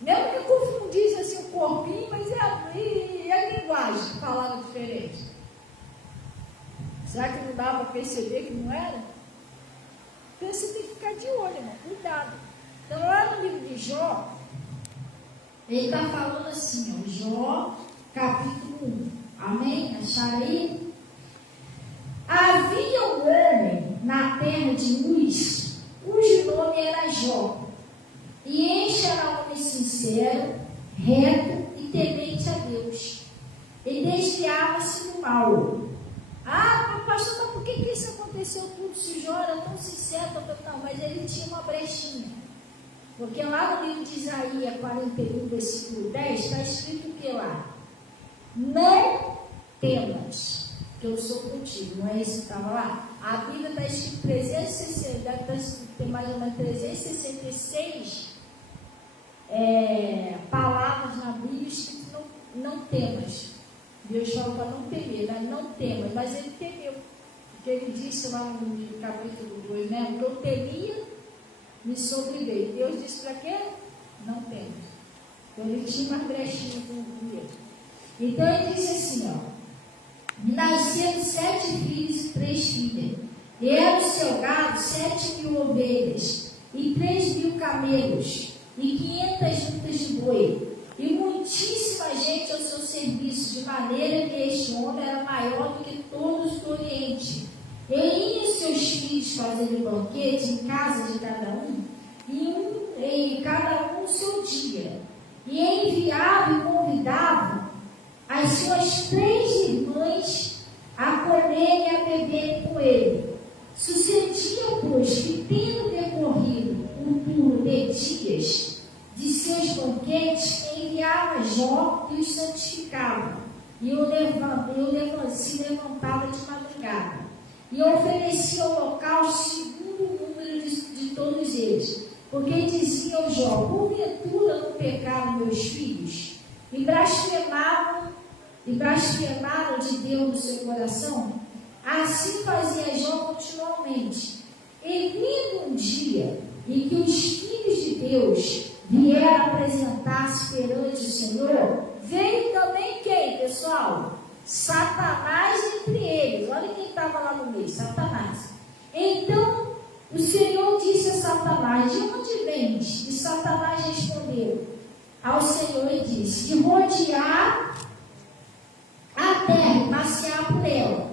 Mesmo que confundisse assim o corpinho, mas e a linguagem falava diferente. Será que não dava para perceber que não era? Então você tem que ficar de olho, irmão, cuidado. Então lá no livro de Jó, ele está falando assim, ó, Jó, capítulo 1. Amém? Acharam aí? Havia um homem na terra de Uz, cujo nome era Jó. e este era homem sincero, reto e temente a Deus. Ele desviava-se do mal. Ah, pastor, mas por que isso aconteceu tudo? Se Jó era tão sincero, não, mas ele tinha uma brechinha. Porque lá no livro de Isaías 41, versículo 10, está escrito o que lá? Não temas, que eu sou contigo. Não é isso que estava lá? A Bíblia está escrito 360, tem mais ou menos 366 palavras na Bíblia escrito não temas. Deus falou para não temer, né? Não temas, mas ele temeu. Porque ele disse lá no capítulo 2, né? O que eu temia me sobreveio. Deus disse para quê? Não temas. Então ele tinha uma brechinha com ele. Então ele disse assim, ó. Nasceram 7 filhos e 3 filhas. E era o seu gado 7.000 ovelhas, e 3.000 camelos, e 500 juntas de boi, e muitíssima gente ao seu serviço, de maneira que este homem era maior do que todos do Oriente. E iam seus filhos fazendo banquete em casa de cada um, e cada um o seu dia. E enviava e convidava as suas 3 irmãs a comerem e a beberem com ele. Sucedia, pois, que tendo decorrido um turno de dias de seus banquetes, enviava Jó e os santificava, e se levantava de madrugada, e oferecia holocausto segundo o número de todos eles, porque dizia ao Jó: porventura não pecaram meus filhos, e blasfemaram de Deus no seu coração? Assim fazia Jó continuamente. E vindo um dia em que os filhos de Deus vieram apresentar-se perante o Senhor, veio também quem, pessoal? Satanás entre eles. Olha quem estava lá no meio, Satanás. Então o Senhor disse a Satanás: de onde vens? E Satanás respondeu ao Senhor e disse: de rodear a terra e passear por ela.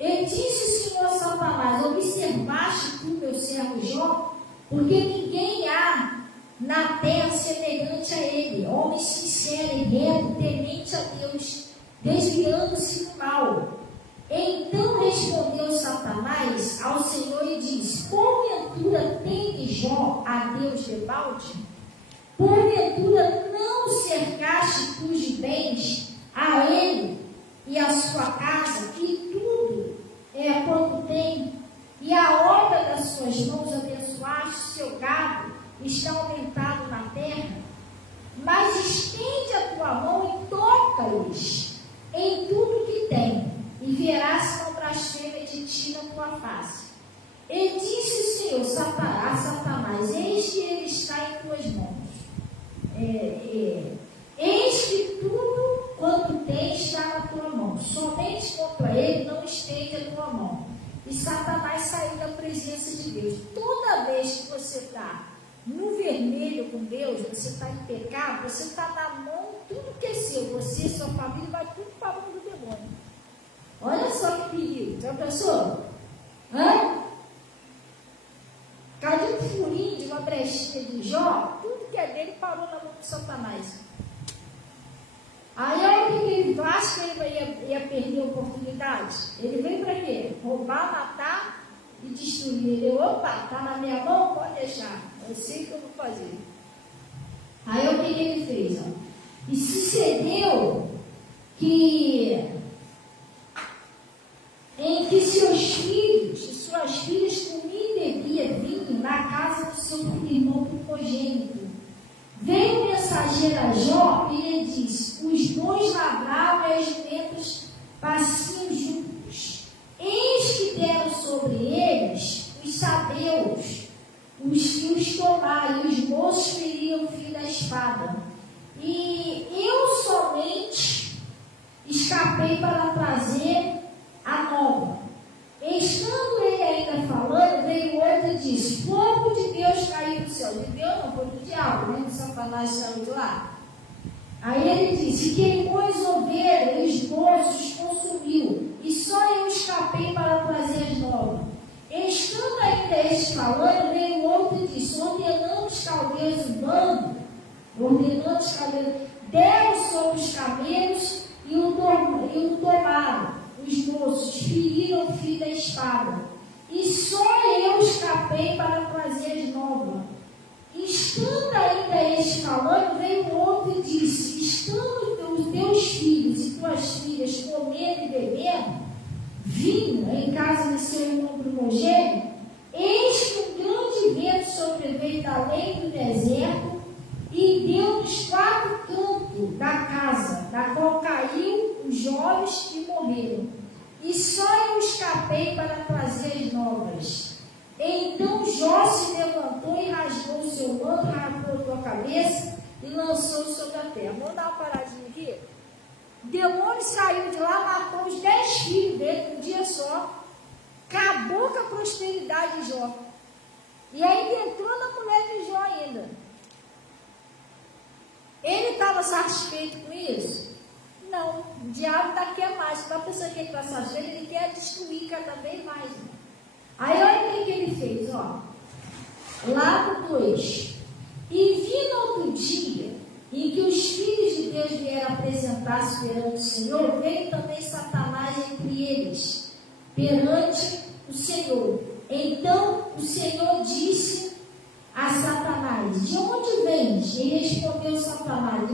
E disse o Senhor a Satanás: observaste tu meu servo Jó? Porque ninguém há na terra semelhante a ele, homem sincero e reto, temente a Deus, desviando-se do mal. Então respondeu Satanás ao Senhor e disse: porventura teme Jó a Deus debalde? Porventura não cercaste tu de bens a ele e a sua casa, e tudo quanto tem, e a obra das suas mãos abençoaste, seu gado está aumentado na terra? Mas estende a tua mão e toca-lhes em tudo que tem, e verás se não blasfema de ti na tua face. E disse o Senhor a Satanás: eis que ele está em tuas mãos. Eis que tudo quanto tens está na tua mão, somente contra ele não estende a tua mão. E Satanás saiu da presença de Deus. Toda vez que você está no vermelho com Deus, você está em pecado, você está na mão, tudo que é seu, você e sua família, vai tudo para a mão do demônio. Olha só que perigo. Já pensou? Caiu um furinho de uma brechinha de Jó, tudo que é dele parou na mão de Satanás. Aí olha o que ele acha que ele ia perder a oportunidade. Ele veio para quê? Roubar, matar e destruir. Ele, opa, está na minha mão, pode deixar. Eu sei o que eu vou fazer. Aí olha o que ele fez. Ó. E sucedeu que em que seus filhos e suas filhas comiam e bebiam vinho na casa do seu irmão primogênito. Veio o mensageiro a Jó e lhe disse: os dois lavravam e as jumentas paciam juntos. Eis que deram sobre eles os sabeus, os tomaram, e os moços feriram o fio da espada. E eu somente escapei para trazer a nova. Estando ele ainda falando, veio outro e disse: fogo de Deus caiu do céu. De Deus não, foi do diabo, né? Que Satanás saiu de lá. Aí ele disse: queimou as ovelhas e os moços consumiu, e só eu escapei para trazer as novas. Estando ainda este falando, veio outro e disse: ordenamos caldeus e ordenando os camelos, deram sobre os camelos e o tomaram. Os moços feriram o fio da espada. E só eu escapei para trazer as novas. Estando ainda este falando, veio outro e disse: estando os teus filhos e tuas filhas comendo e bebendo vinho em casa de seu irmão primogênito, eis que um grande vento sobreveio da além do deserto e deu nos 4 cantos da casa, da qual caiu os jovens e morreram. E só eu escapei para trazer as novas. Então Jó se levantou e rasgou o seu manto, rapou a cabeça e lançou sobre a terra. Vamos dar uma paradinha aqui? O demônio saiu de lá, matou os 10 filhos dele num dia só. Acabou com a prosperidade de Jó. E aí entrou na mulher de Jó ainda. Ele estava satisfeito com isso? Não, o diabo ainda quer mais. Para a pessoa que está satisfeito, ele quer destruir cada vez mais. Aí olha o que ele fez, ó. Lá no 2. E vindo outro dia, em que os filhos de Deus vieram apresentar-se perante o Senhor, veio também Satanás entre eles, perante o Senhor. Então o Senhor disse a Satanás: de onde vens? E respondeu Satanás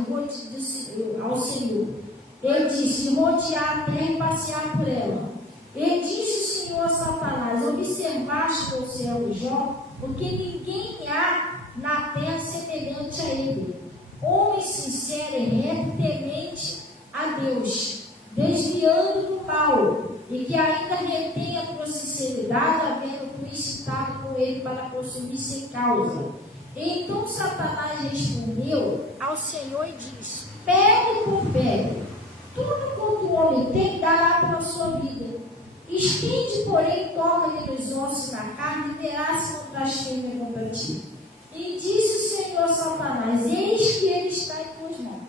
ao Senhor: eu disse, rodear a terra e passear por ela. E disse o Senhor a Satanás: observaste o céu de Jó, porque ninguém há na terra semelhante a ele, homem sincero e reto, temente a Deus, desviando do mal, e que ainda retém a tua sinceridade, havendo tu incitado com ele para consumir sem causa. Então Satanás respondeu ao Senhor e disse: pele por pele, tudo quanto o homem tem dará pela sua vida. Estende, porém, toca-lhe nos ossos na carne, e verás se não blasfêmia contra ti. E disse o Senhor a Satanás: eis que ele está em tuas mãos.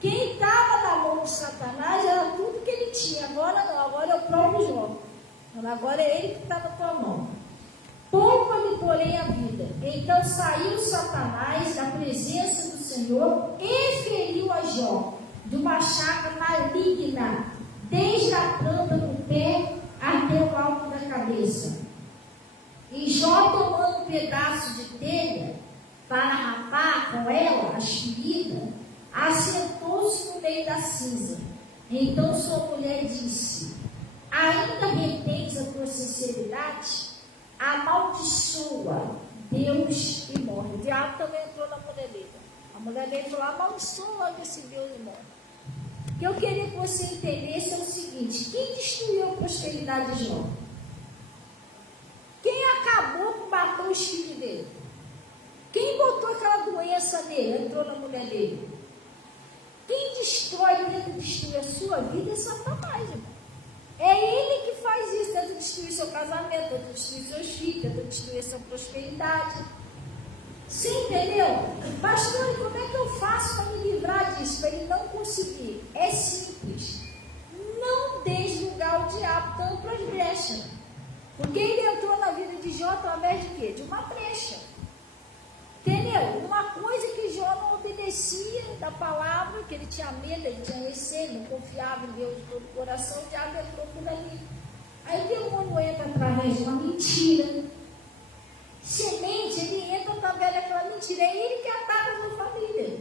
Quem estava na mão de Satanás era tudo que ele tinha. Agora não, agora é o próprio Jó. Agora é ele que está na tua mão. Poupa-lhe, porém, a vida. Então saiu Satanás da presença do Senhor e feriu a Jó de uma chaga maligna, desde a planta do pé até o alto da cabeça. E Jó, tomando um pedaço de telha para rapar com ela as feridas, assentou-se no meio da cinza. Então sua mulher disse: ainda retens a tua sinceridade? Amaldiçoa Deus e morre. O diabo também entrou na mulher dele. A mulher dele falou: amaldiçoa logo esse Deus e morre. O que eu queria que você entendesse é o seguinte: quem destruiu a prosperidade de Jó? Quem acabou com matou os filhos dele? Quem botou aquela doença nele, entrou na mulher dele? Quem destrói, tenta destruir a sua vida é Satanás, irmão. É ele que faz isso, tenta destruir seu casamento, tenta destruir seus filhos, tenta destruir sua prosperidade. Você entendeu? Pastor, como é que eu faço para me livrar disso? Para ele não conseguir? É simples. Não deixe lugar ao diabo tanto para as brechas. Porque ele entrou na vida de Jó através de quê? De uma brecha. Entendeu? Uma coisa que Jó não obedecia da palavra, que ele tinha medo, ele tinha receio, não confiava em Deus de todo o coração, o diabo entrou por ali. Aí o demônio entra através de uma mentira. Semente, ele entra através daquela mentira. É ele que ataca a sua família.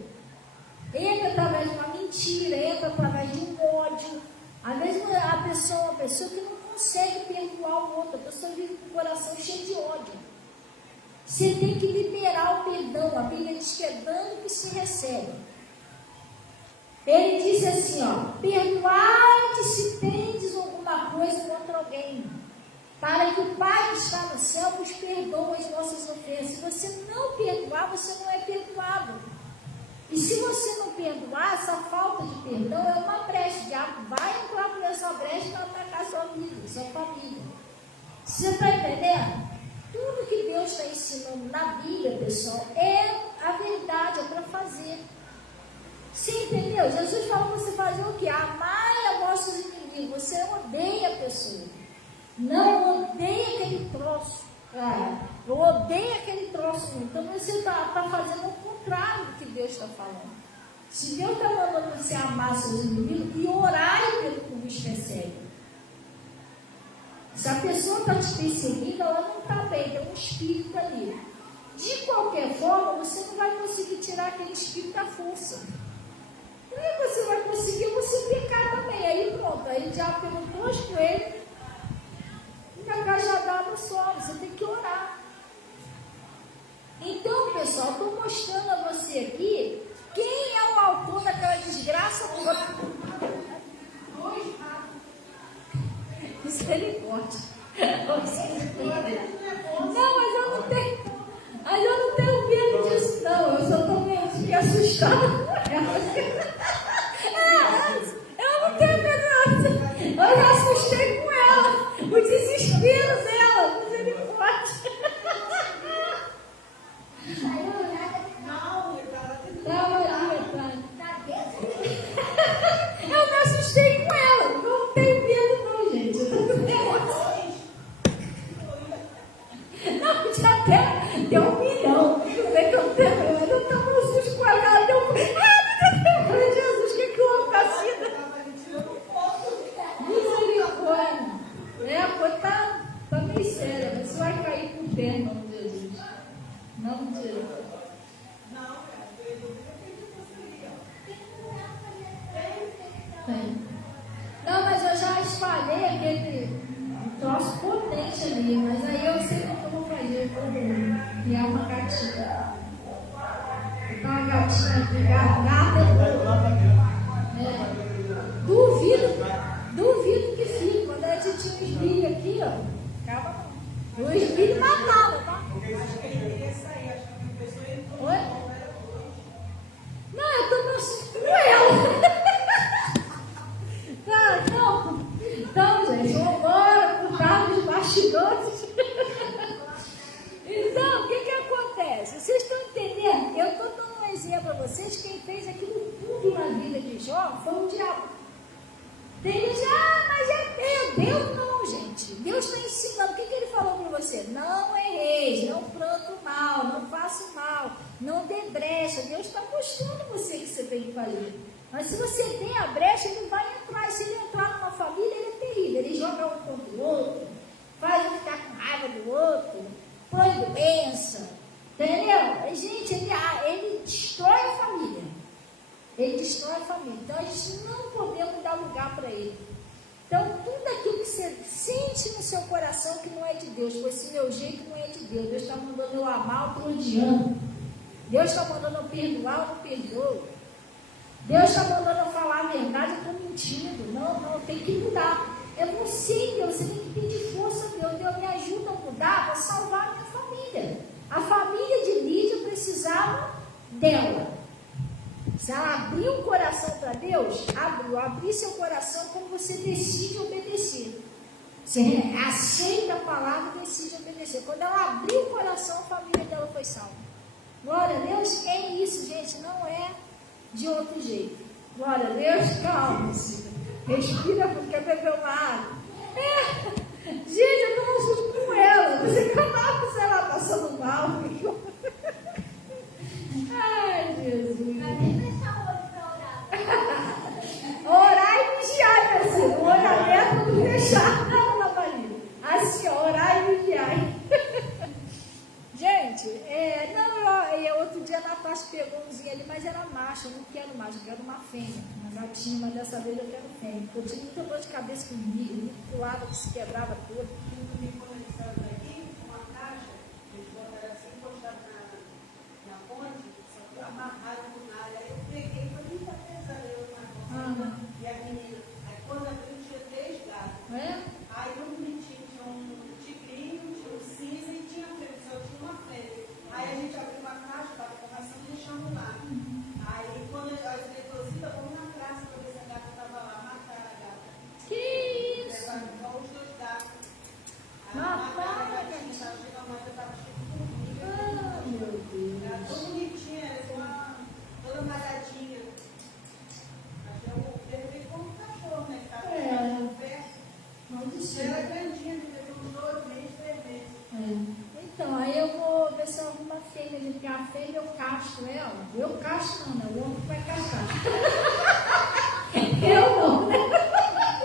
Entra através de uma mentira, entra através de um ódio. Às vezes a pessoa é uma pessoa que não consegue perdoar o outro, a pessoa vive com o coração cheio de ódio. Você tem que liberar o perdão. A Bíblia diz que é dando que se recebe. Ele disse assim, ó: perdoai-te se tendes alguma coisa contra alguém, para que o Pai que está no céu vos perdoe as vossas ofensas. Se você não perdoar, você não é perdoado. E se você não perdoar, essa falta de perdão é uma brecha. O diabo vai entrar por essa brecha para atacar sua vida, sua família. Você está entendendo? Tudo que Deus está ensinando na Bíblia, pessoal, é a verdade, é para fazer. Você entendeu? Jesus falou para você fazer o quê? Amai a vossos inimigos. Você odeia a pessoa. Não odeia aquele troço. Eu odeio aquele troço. Então você está fazendo o contrário do que Deus está falando. Se Deus está mandando você amar seus inimigos e orar pelo que vos persegue. Se a pessoa está te perseguindo, ela não está bem, tem um espírito ali. De qualquer forma, você não vai conseguir tirar aquele espírito da força. E aí você vai conseguir você pecar também. Aí pronto, aí já pegou dois coelhos e na cajadada só. Você tem que orar. Então, pessoal, estou mostrando a você aqui quem é o autor daquela desgraça toda. Misericórdia. Não, mas eu não tenho medo disso, não. Eu só estou meio assustada com ela. Eu não tenho medo, não. Eu já assustei com ela. O desespero dela. Misericórdia. Eu me assustei com ela. Eu não tenho medo, não, gente. Não, já até deu um milhão. Não sei que eu tenho. Eu não estava no susto com ela. Deu um milhão. Eu falei, Jesus, o que houve com a Cida? Misericórdia. Pô, tá meio séria. Você vai cair por terra, em nome de Jesus. Não, de Jesus. Não, mas eu já espalhei aquele troço potente ali, mas aí eu sei o que eu vou fazer. Eu vou criar uma gatinha. Botar uma gatinha aqui, gata. Duvido que fique. Quando a gente tinha os bilhos aqui, ó. Calma, não. Os bilhos matavam, tá? Oi? Não, eu tô me assustando com ela. Então, gente, vamos embora por causa dos bastidores. Então, o que acontece? Vocês estão entendendo? Eu estou dando um exemplo para vocês. Quem fez aquilo tudo na vida de Jó foi o diabo. Tem gente, mas é Deus. Não, gente. Deus está ensinando. O que ele falou para você? Não erreis, não planta o mal, não faça o mal, não dê brecha. Deus está mostrando você o que você tem que fazer. Mas se você tem a brecha, ele vai entrar. E se ele entrar numa família, ele é terrível. Ele joga um contra o outro, faz um ficar com raiva do outro, põe doença. Entendeu? Gente, ele destrói a família. Ele destrói a família. Então, a gente não podemos dar lugar para ele. Então, tudo aquilo que você sente no seu coração que não é de Deus, foi esse meu jeito não é de Deus. Deus está mandando eu amar, eu estou odiando. Deus está mandando eu perdoar, eu não perdoo. Deus está mandando eu falar a verdade, eu estou mentindo. Não, tem que mudar. É você, Deus, você tem que pedir força a Deus. Deus me ajuda a mudar para salvar a minha família. A família de Lídia precisava dela. Se ela abrir o coração para Deus, abrir seu coração quando você decide obedecer. Você aceita a palavra e decide obedecer. Quando ela abriu o coração, a família dela foi salva. Glória a Deus, é isso, gente, não é de outro jeito. Glória a Deus, calma, respira porque bebeu uma água. Gente, eu não assusto com ela. Você canava, sei lá, passando mal. Ai, Jesus. Orar e vigiar, meu filho. O olho aberto não fechar. Não, Maria. Assim, orar e vigiar. Gente, outro dia a Natasha pegou umzinho ali, mas era macho. Eu não quero macho, eu quero uma fêmea. Uma gatinha, mas dessa vez eu quero fêmea. Porque eu tinha muita dor de cabeça comigo. Ele pulava, que se quebrava todo. Quando eles saíram daqui, uma caixa, eles botaram assim, encostaram na ponte, só que amarrado com nada. Aí eu peguei e falei, tá pesado eu na ponte. E a menina, aí quando abriu tinha 3 gatos. Aí um bonitinho tinha um tigrinho, tinha um cinza e tinha fêmea, só tinha uma fêmea. Aí a gente abriu uma caixa, estava conversando e deixamos lá. Aí quando as diretorzitas, vamos na praça para ver se a gata estava lá, mataram a gata. Que isso? Levaram só os 2 gatos. Meu Deus. Era tão bonitinha, toda amarradinha. Mas eu perdi como um cachorro, né? Que estava perto. porque a fêmea eu castro ela. Eu castro não, né? O homem que vai castrar. Eu não, né?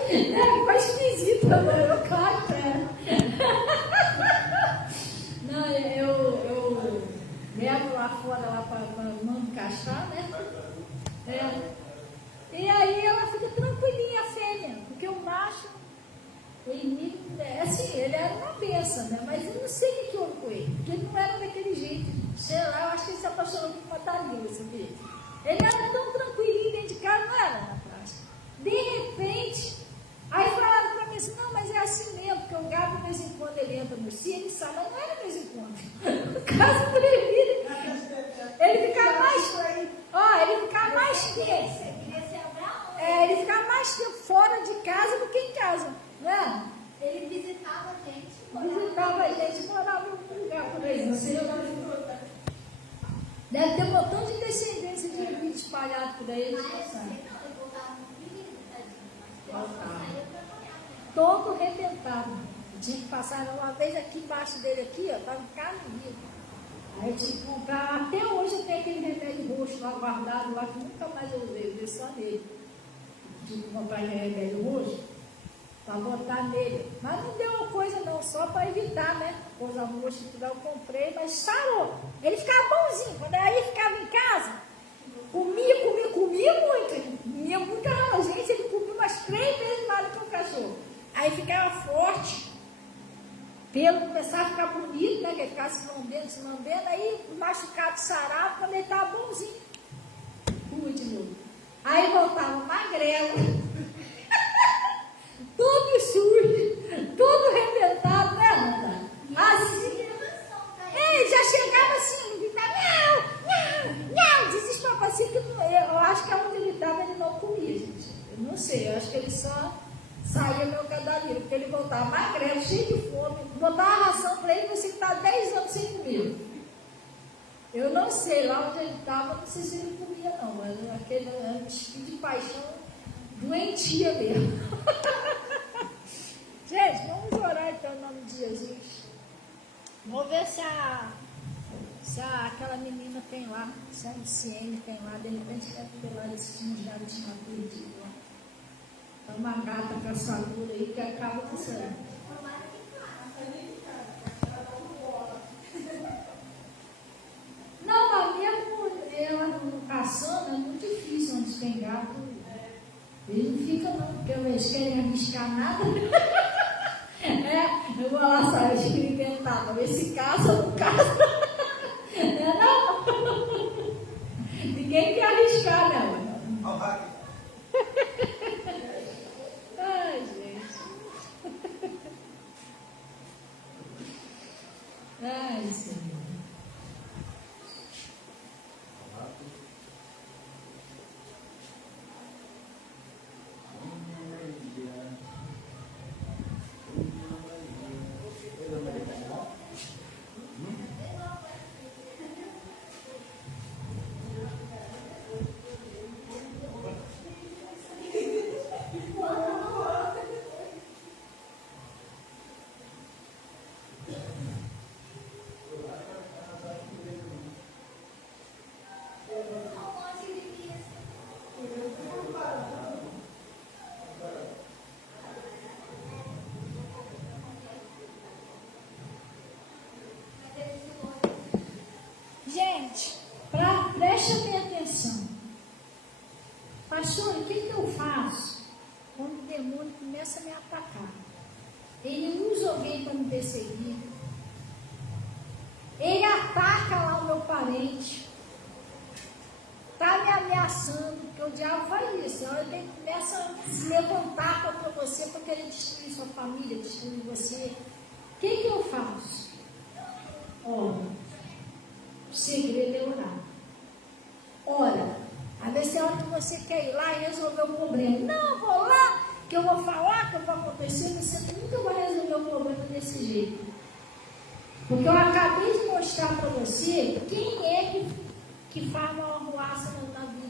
Ficou esquisito, né? Eu castro ela. Não, eu levo lá fora lá para mando castrar, né? E aí ela fica tranquilinha, a fêmea, porque o macho, ele era uma benção, né? Mas eu não sei o que houve com ele, porque ele não era daquele jeito. Sei lá, eu acho que ele se apaixonou por Matarila, sabia? Ele era tão tranquilinho dentro de casa, não era na praça. De repente, aí falaram para mim assim, não, mas é assim mesmo, porque o gato de vez em quando ele entra no cio, ele sai, mas não era de vez em quando. O caso proibido. Ele ficava mais tempo. Ele ficava mais tempo fora de casa do que em casa, não é? Ele visitava a gente. Morava em algum lugar por aí, não sei. Deve ter um montão de descendência de ermita espalhado por aí. Ele voltava no filho, tadinho. Todo arrebentado. Tinha que passar uma vez aqui embaixo dele, aqui, ó, estava em carne viva. Aí eu tinha que comprar, até hoje eu tenho aquele remédio roxo lá guardado, lá que nunca mais eu usei só nele. Tive que comprar aquele remédio roxo para botar nele. Mas não deu coisa não, só para evitar, né? Coisa roxa e tudo, eu comprei, mas sarou. Ele ficava bonzinho. Quando aí ficava em casa, comia muito. Ele comia muita gente, ele comia umas 3 vezes mais do que o cachorro. Aí ficava forte. Pelo começava a ficar bonito, né? Que ele ficava se lambendo, aí machucado, sarado, quando ele estava bonzinho. De novo. Aí voltava magrelo, todo sujo, todo arrebentado, né, Nanda? Assim. Ele já chegava assim, gritava, não, desesperava assim, que eu acho que onde ele estava ele não comia, gente. Eu não sei, eu acho que ele só saía meu cadalheiro, porque ele voltava magrelo, cheio de fome, botava a ração para ele, você que está 10 anos sem comer. Eu não sei lá onde ele estava, não sei se ele comia não, mas aquele era um espírito de paixão doentia mesmo. Gente, vamos orar então em nome de Jesus. Vamos ver se aquela menina tem lá, se a MCM tem lá, de repente quer pegar esse time já de uma perdido. É uma gata caçadora aí que acaba com isso aí. Não, mas mesmo ela caçando é muito difícil onde tem gato. Ele não fica não, porque eles querem arriscar nada. Eu vou lá só experimentar, para ver se caça ou não caça. Não. Ninguém quer arriscar, não. Ai, gente. Ai, Senhor. Gente, preste bem atenção. Pastor, o que eu faço quando o demônio começa a me atacar? Ele usa alguém para me perseguir. Ele ataca lá o meu parente. Está me ameaçando, porque o diabo faz isso. Ele começa a se levantar contra você para querer destruir sua família, destruir você. O que eu faço? Ora. O segredo é orar. Ora. Às vezes é hora que você quer ir lá e resolver o problema. Não, vou lá, que eu vou falar, que eu vou acontecer. Você nunca vai resolver o problema desse jeito. Porque eu acabei de mostrar para você quem é que faz uma arruaça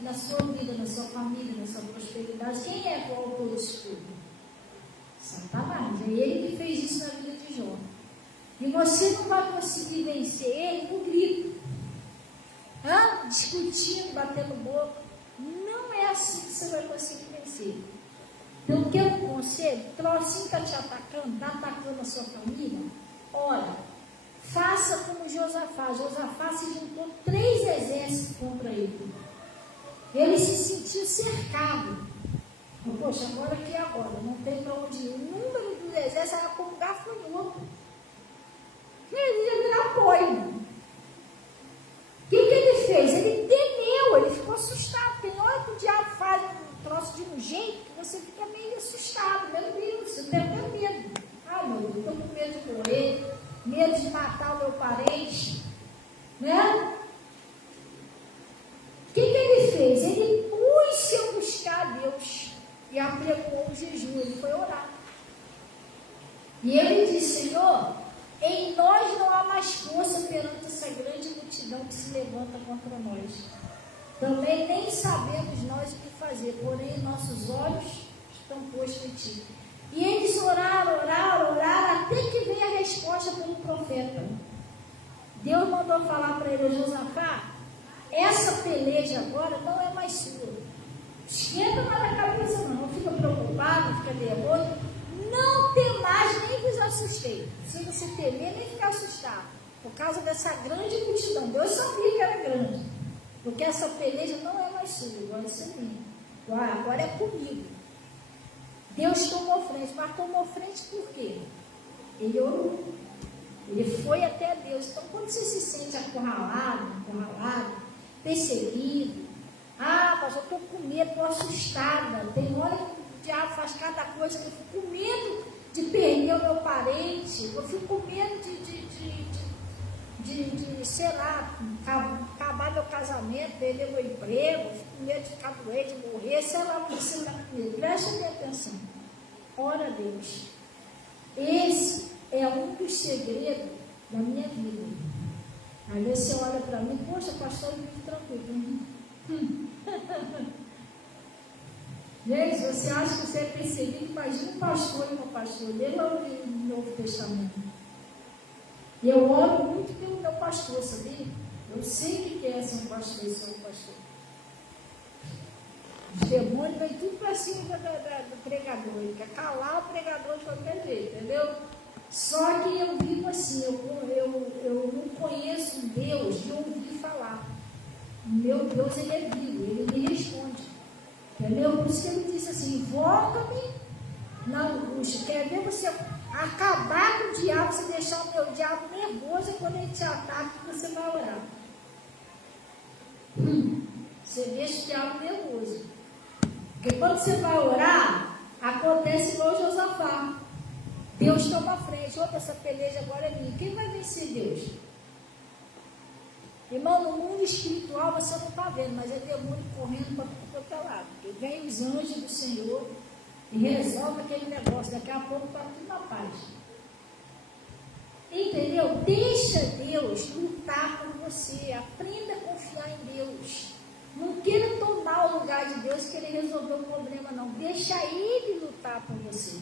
na sua vida, na sua família, na sua prosperidade. Quem é o autor disso tudo? Satanás. É ele que fez isso na vida de Jó. E você não vai conseguir vencer ele com grito. discutindo, batendo boca. Não é assim que você vai conseguir vencer. Então, o que eu aconselho, trocinho está te atacando, está atacando a sua família, olha, faça como Josafá. Josafá se juntou 3 exércitos contra ele. Ele se sentiu cercado. Poxa, agora que agora? Não tem para onde ir. O número dos exércitos era como gafanhoto. Ele ia virar apoio. O que ele fez? Ele temeu, ele ficou assustado. Tem hora que o diabo faz um troço de um jeito que você fica meio assustado. Meu Deus, você tem até medo. Ai, meu Deus, estou com medo de morrer, medo de matar o meu parente. Né? O que ele fez? Ele pôs-se a buscar a Deus e aplicou o jejum, ele foi orar. E ele disse: Senhor, em nós não há mais força perante essa grande multidão que se levanta contra nós. Também nem sabemos nós o que fazer, porém nossos olhos estão postos em ti. E eles oraram, até que veio a resposta pelo profeta. Deus mandou falar para ele: Josafá, essa peleja agora não é mais sua. Esquenta mais a cabeça, não fica preocupado, não fica nervoso. Não temais, nem vos assustei. Se você temer, nem ficar assustado. Por causa dessa grande multidão. Deus sabia que era grande. Porque essa peleja não é mais sua, agora é minha. Agora é comigo. Deus tomou frente, mas tomou frente por quê? Ele orou. Ele foi até Deus. Então, quando você se sente acurralado, perseguido, mas eu estou com medo, estou assustada. Tem hora que o diabo faz cada coisa, eu fico com medo de perder o meu parente, eu fico com medo de sei lá, acabar meu casamento, perder meu emprego, eu fico com medo de ficar doente, de morrer, sei lá o que você está com medo. Preste atenção. Ora a Deus. Esse é um dos segredos da minha vida. Aí você olha para mim: poxa, pastor, eu vivo tranquilo. Gente, você acha que você é perseguido? Imagina um pastor e uma pastora. Lê lá o Novo Testamento. E eu oro muito pelo meu pastor, sabia? Eu sei que é ser um pastor e ser um pastor. Os demônios vêm tudo para cima do pregador. Ele quer calar o pregador de qualquer jeito, entendeu? Só que eu vivo assim, eu não conheço Deus de ouvir falar. Meu Deus, Ele é vivo, Ele me responde. Entendeu? Por isso que Ele disse assim: invoca-me na angústia. Quer ver você acabar com o diabo, você deixar o meu diabo nervoso, e quando ele te ataca, você vai orar. Você deixa o diabo nervoso. Porque quando você vai orar, acontece igual Josafá. Deus toma a frente. Opa, essa peleja agora é minha. Quem vai vencer Deus? Irmão, no mundo espiritual você não está vendo, mas é demônio correndo para todo outro lado. Porque vem os anjos do Senhor e resolve aquele negócio. Daqui a pouco está tudo na paz. Entendeu? Deixa Deus lutar por você. Aprenda a confiar em Deus. Não queira tomar o lugar de Deus e querer resolver o problema, não. Deixa Ele lutar por você.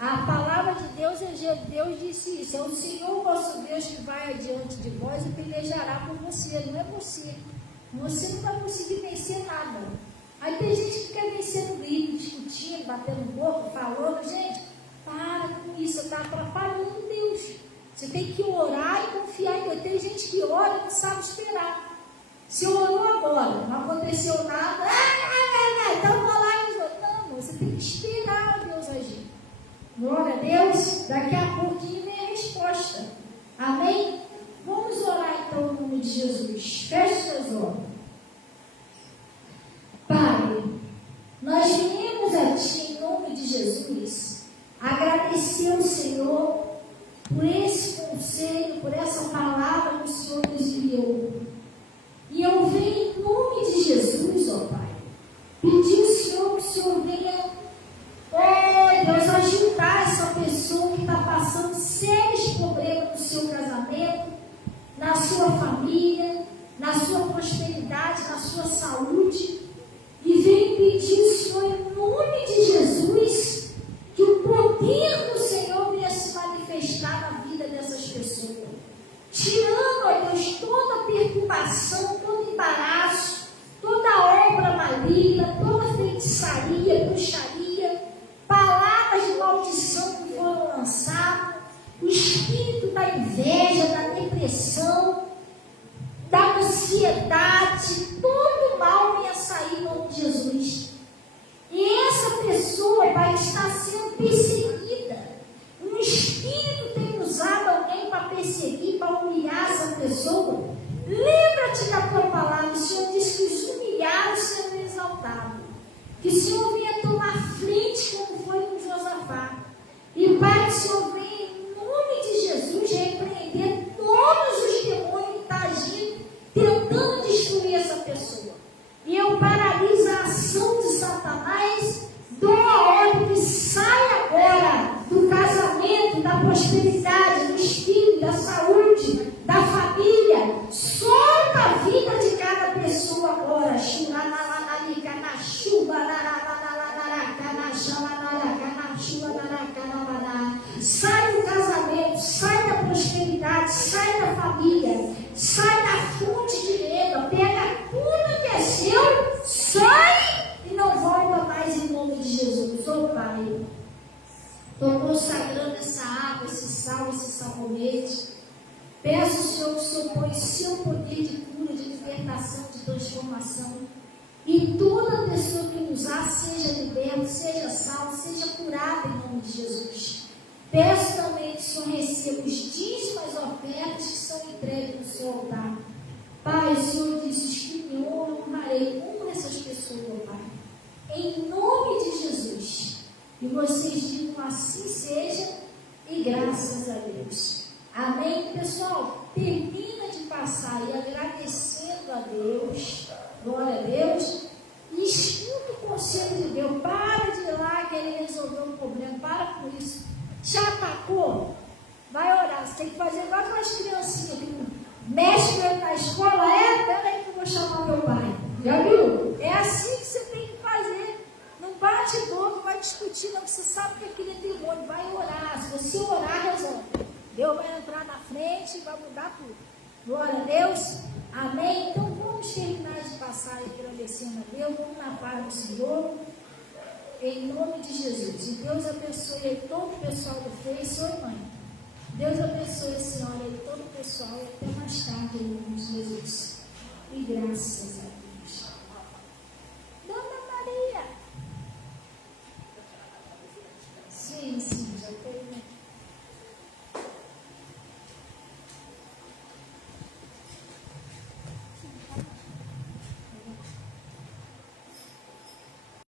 A palavra de Deus, Deus disse isso: é o Senhor vosso Deus que vai adiante de vós e pelejará por você, não é você. Você não vai conseguir vencer nada. Aí tem gente que quer vencer no grito, discutindo, batendo boca, falando. Gente, para com isso, você está atrapalhando Deus. Você tem que orar e confiar em Deus. Tem gente que ora e não sabe esperar. Se orou agora, não aconteceu nada, então vai lá e não, você tem que esperar Deus agir. Glória a Deus, daqui a pouquinho vem a resposta. Amém? Vamos orar então no nome de Jesus. Feche seus olhos. Pai, nós viemos a Ti em nome de Jesus, agradecer ao Senhor por esse conselho, por essa palavra que o Senhor nos enviou. E eu venho em nome de Jesus, ó Pai, pedir ao Senhor que o Senhor venha, Deus, ajudar essa pessoa que está passando sérios problemas no seu casamento, na sua família, na sua prosperidade, na sua saúde. E venho pedir ao Senhor, em nome de Jesus, que o poder do Senhor venha se manifestar na vida dessas pessoas, tirando, ó Deus, toda a ansiedade, todo mal venha sair em nome de Jesus. E essa pessoa vai estar sendo perseguida. Um espírito tem usado alguém para perseguir, para humilhar essa pessoa. Lembra-te da tua palavra. O Senhor diz que os humilhados serão exaltados. Que o Senhor venha tomar frente como foi com Josafá. E Pai, que o Senhor venha em nome de Jesus repreender todos os demônios que estão agindo, tentando destruir essa pessoa. E eu paraliso a ação de Satanás, dou a ordem que sai agora do casamento, da prosperidade, do espírito, da saúde, da família. Solta a vida de cada pessoa agora. Sai do casamento, sai da prosperidade, sai da família, sai da fonte de renda, pega tudo que é seu, sai e não volta mais em nome de Jesus. Ô Pai, estou consagrando essa água, esse sal, esse sabonete. Peço, Senhor, que o Senhor põe o seu poder de cura, de libertação, de transformação. E toda pessoa que usar seja liberta, seja salva, seja curada em nome de Jesus. Peço também que o Senhor receba os dízimos e as ofertas que são entregues no seu altar. Pai, o Senhor disse que me honrarei. Honra essas pessoas, Pai. Em nome de Jesus. E vocês digam assim seja e graças a Deus. Amém? Pessoal, termina de passar aí agradecendo a Deus. Glória a Deus. E escuta o conselho de Deus. Para de ir lá querer resolver um problema. Para com isso. Já atacou? Vai orar. Você tem que fazer igual aquelas criancinhas que mexe na escola. Peraí que eu vou chamar meu pai. Já viu? É assim que você tem que fazer. Não bate boca, não vai discutir, não. Você sabe que aquele é demônio. Vai orar. Se você orar, resolve. Deus vai entrar na frente e vai mudar tudo. Glória a Deus. Amém? Então vamos terminar de passar agradecendo a Deus. Vamos na paz do Senhor. Em nome de Jesus. E Deus abençoe todo o pessoal do Face. Oi, mãe. Deus abençoe a senhora e todo o pessoal. E até mais tarde, em nome de Jesus. E graças a Deus.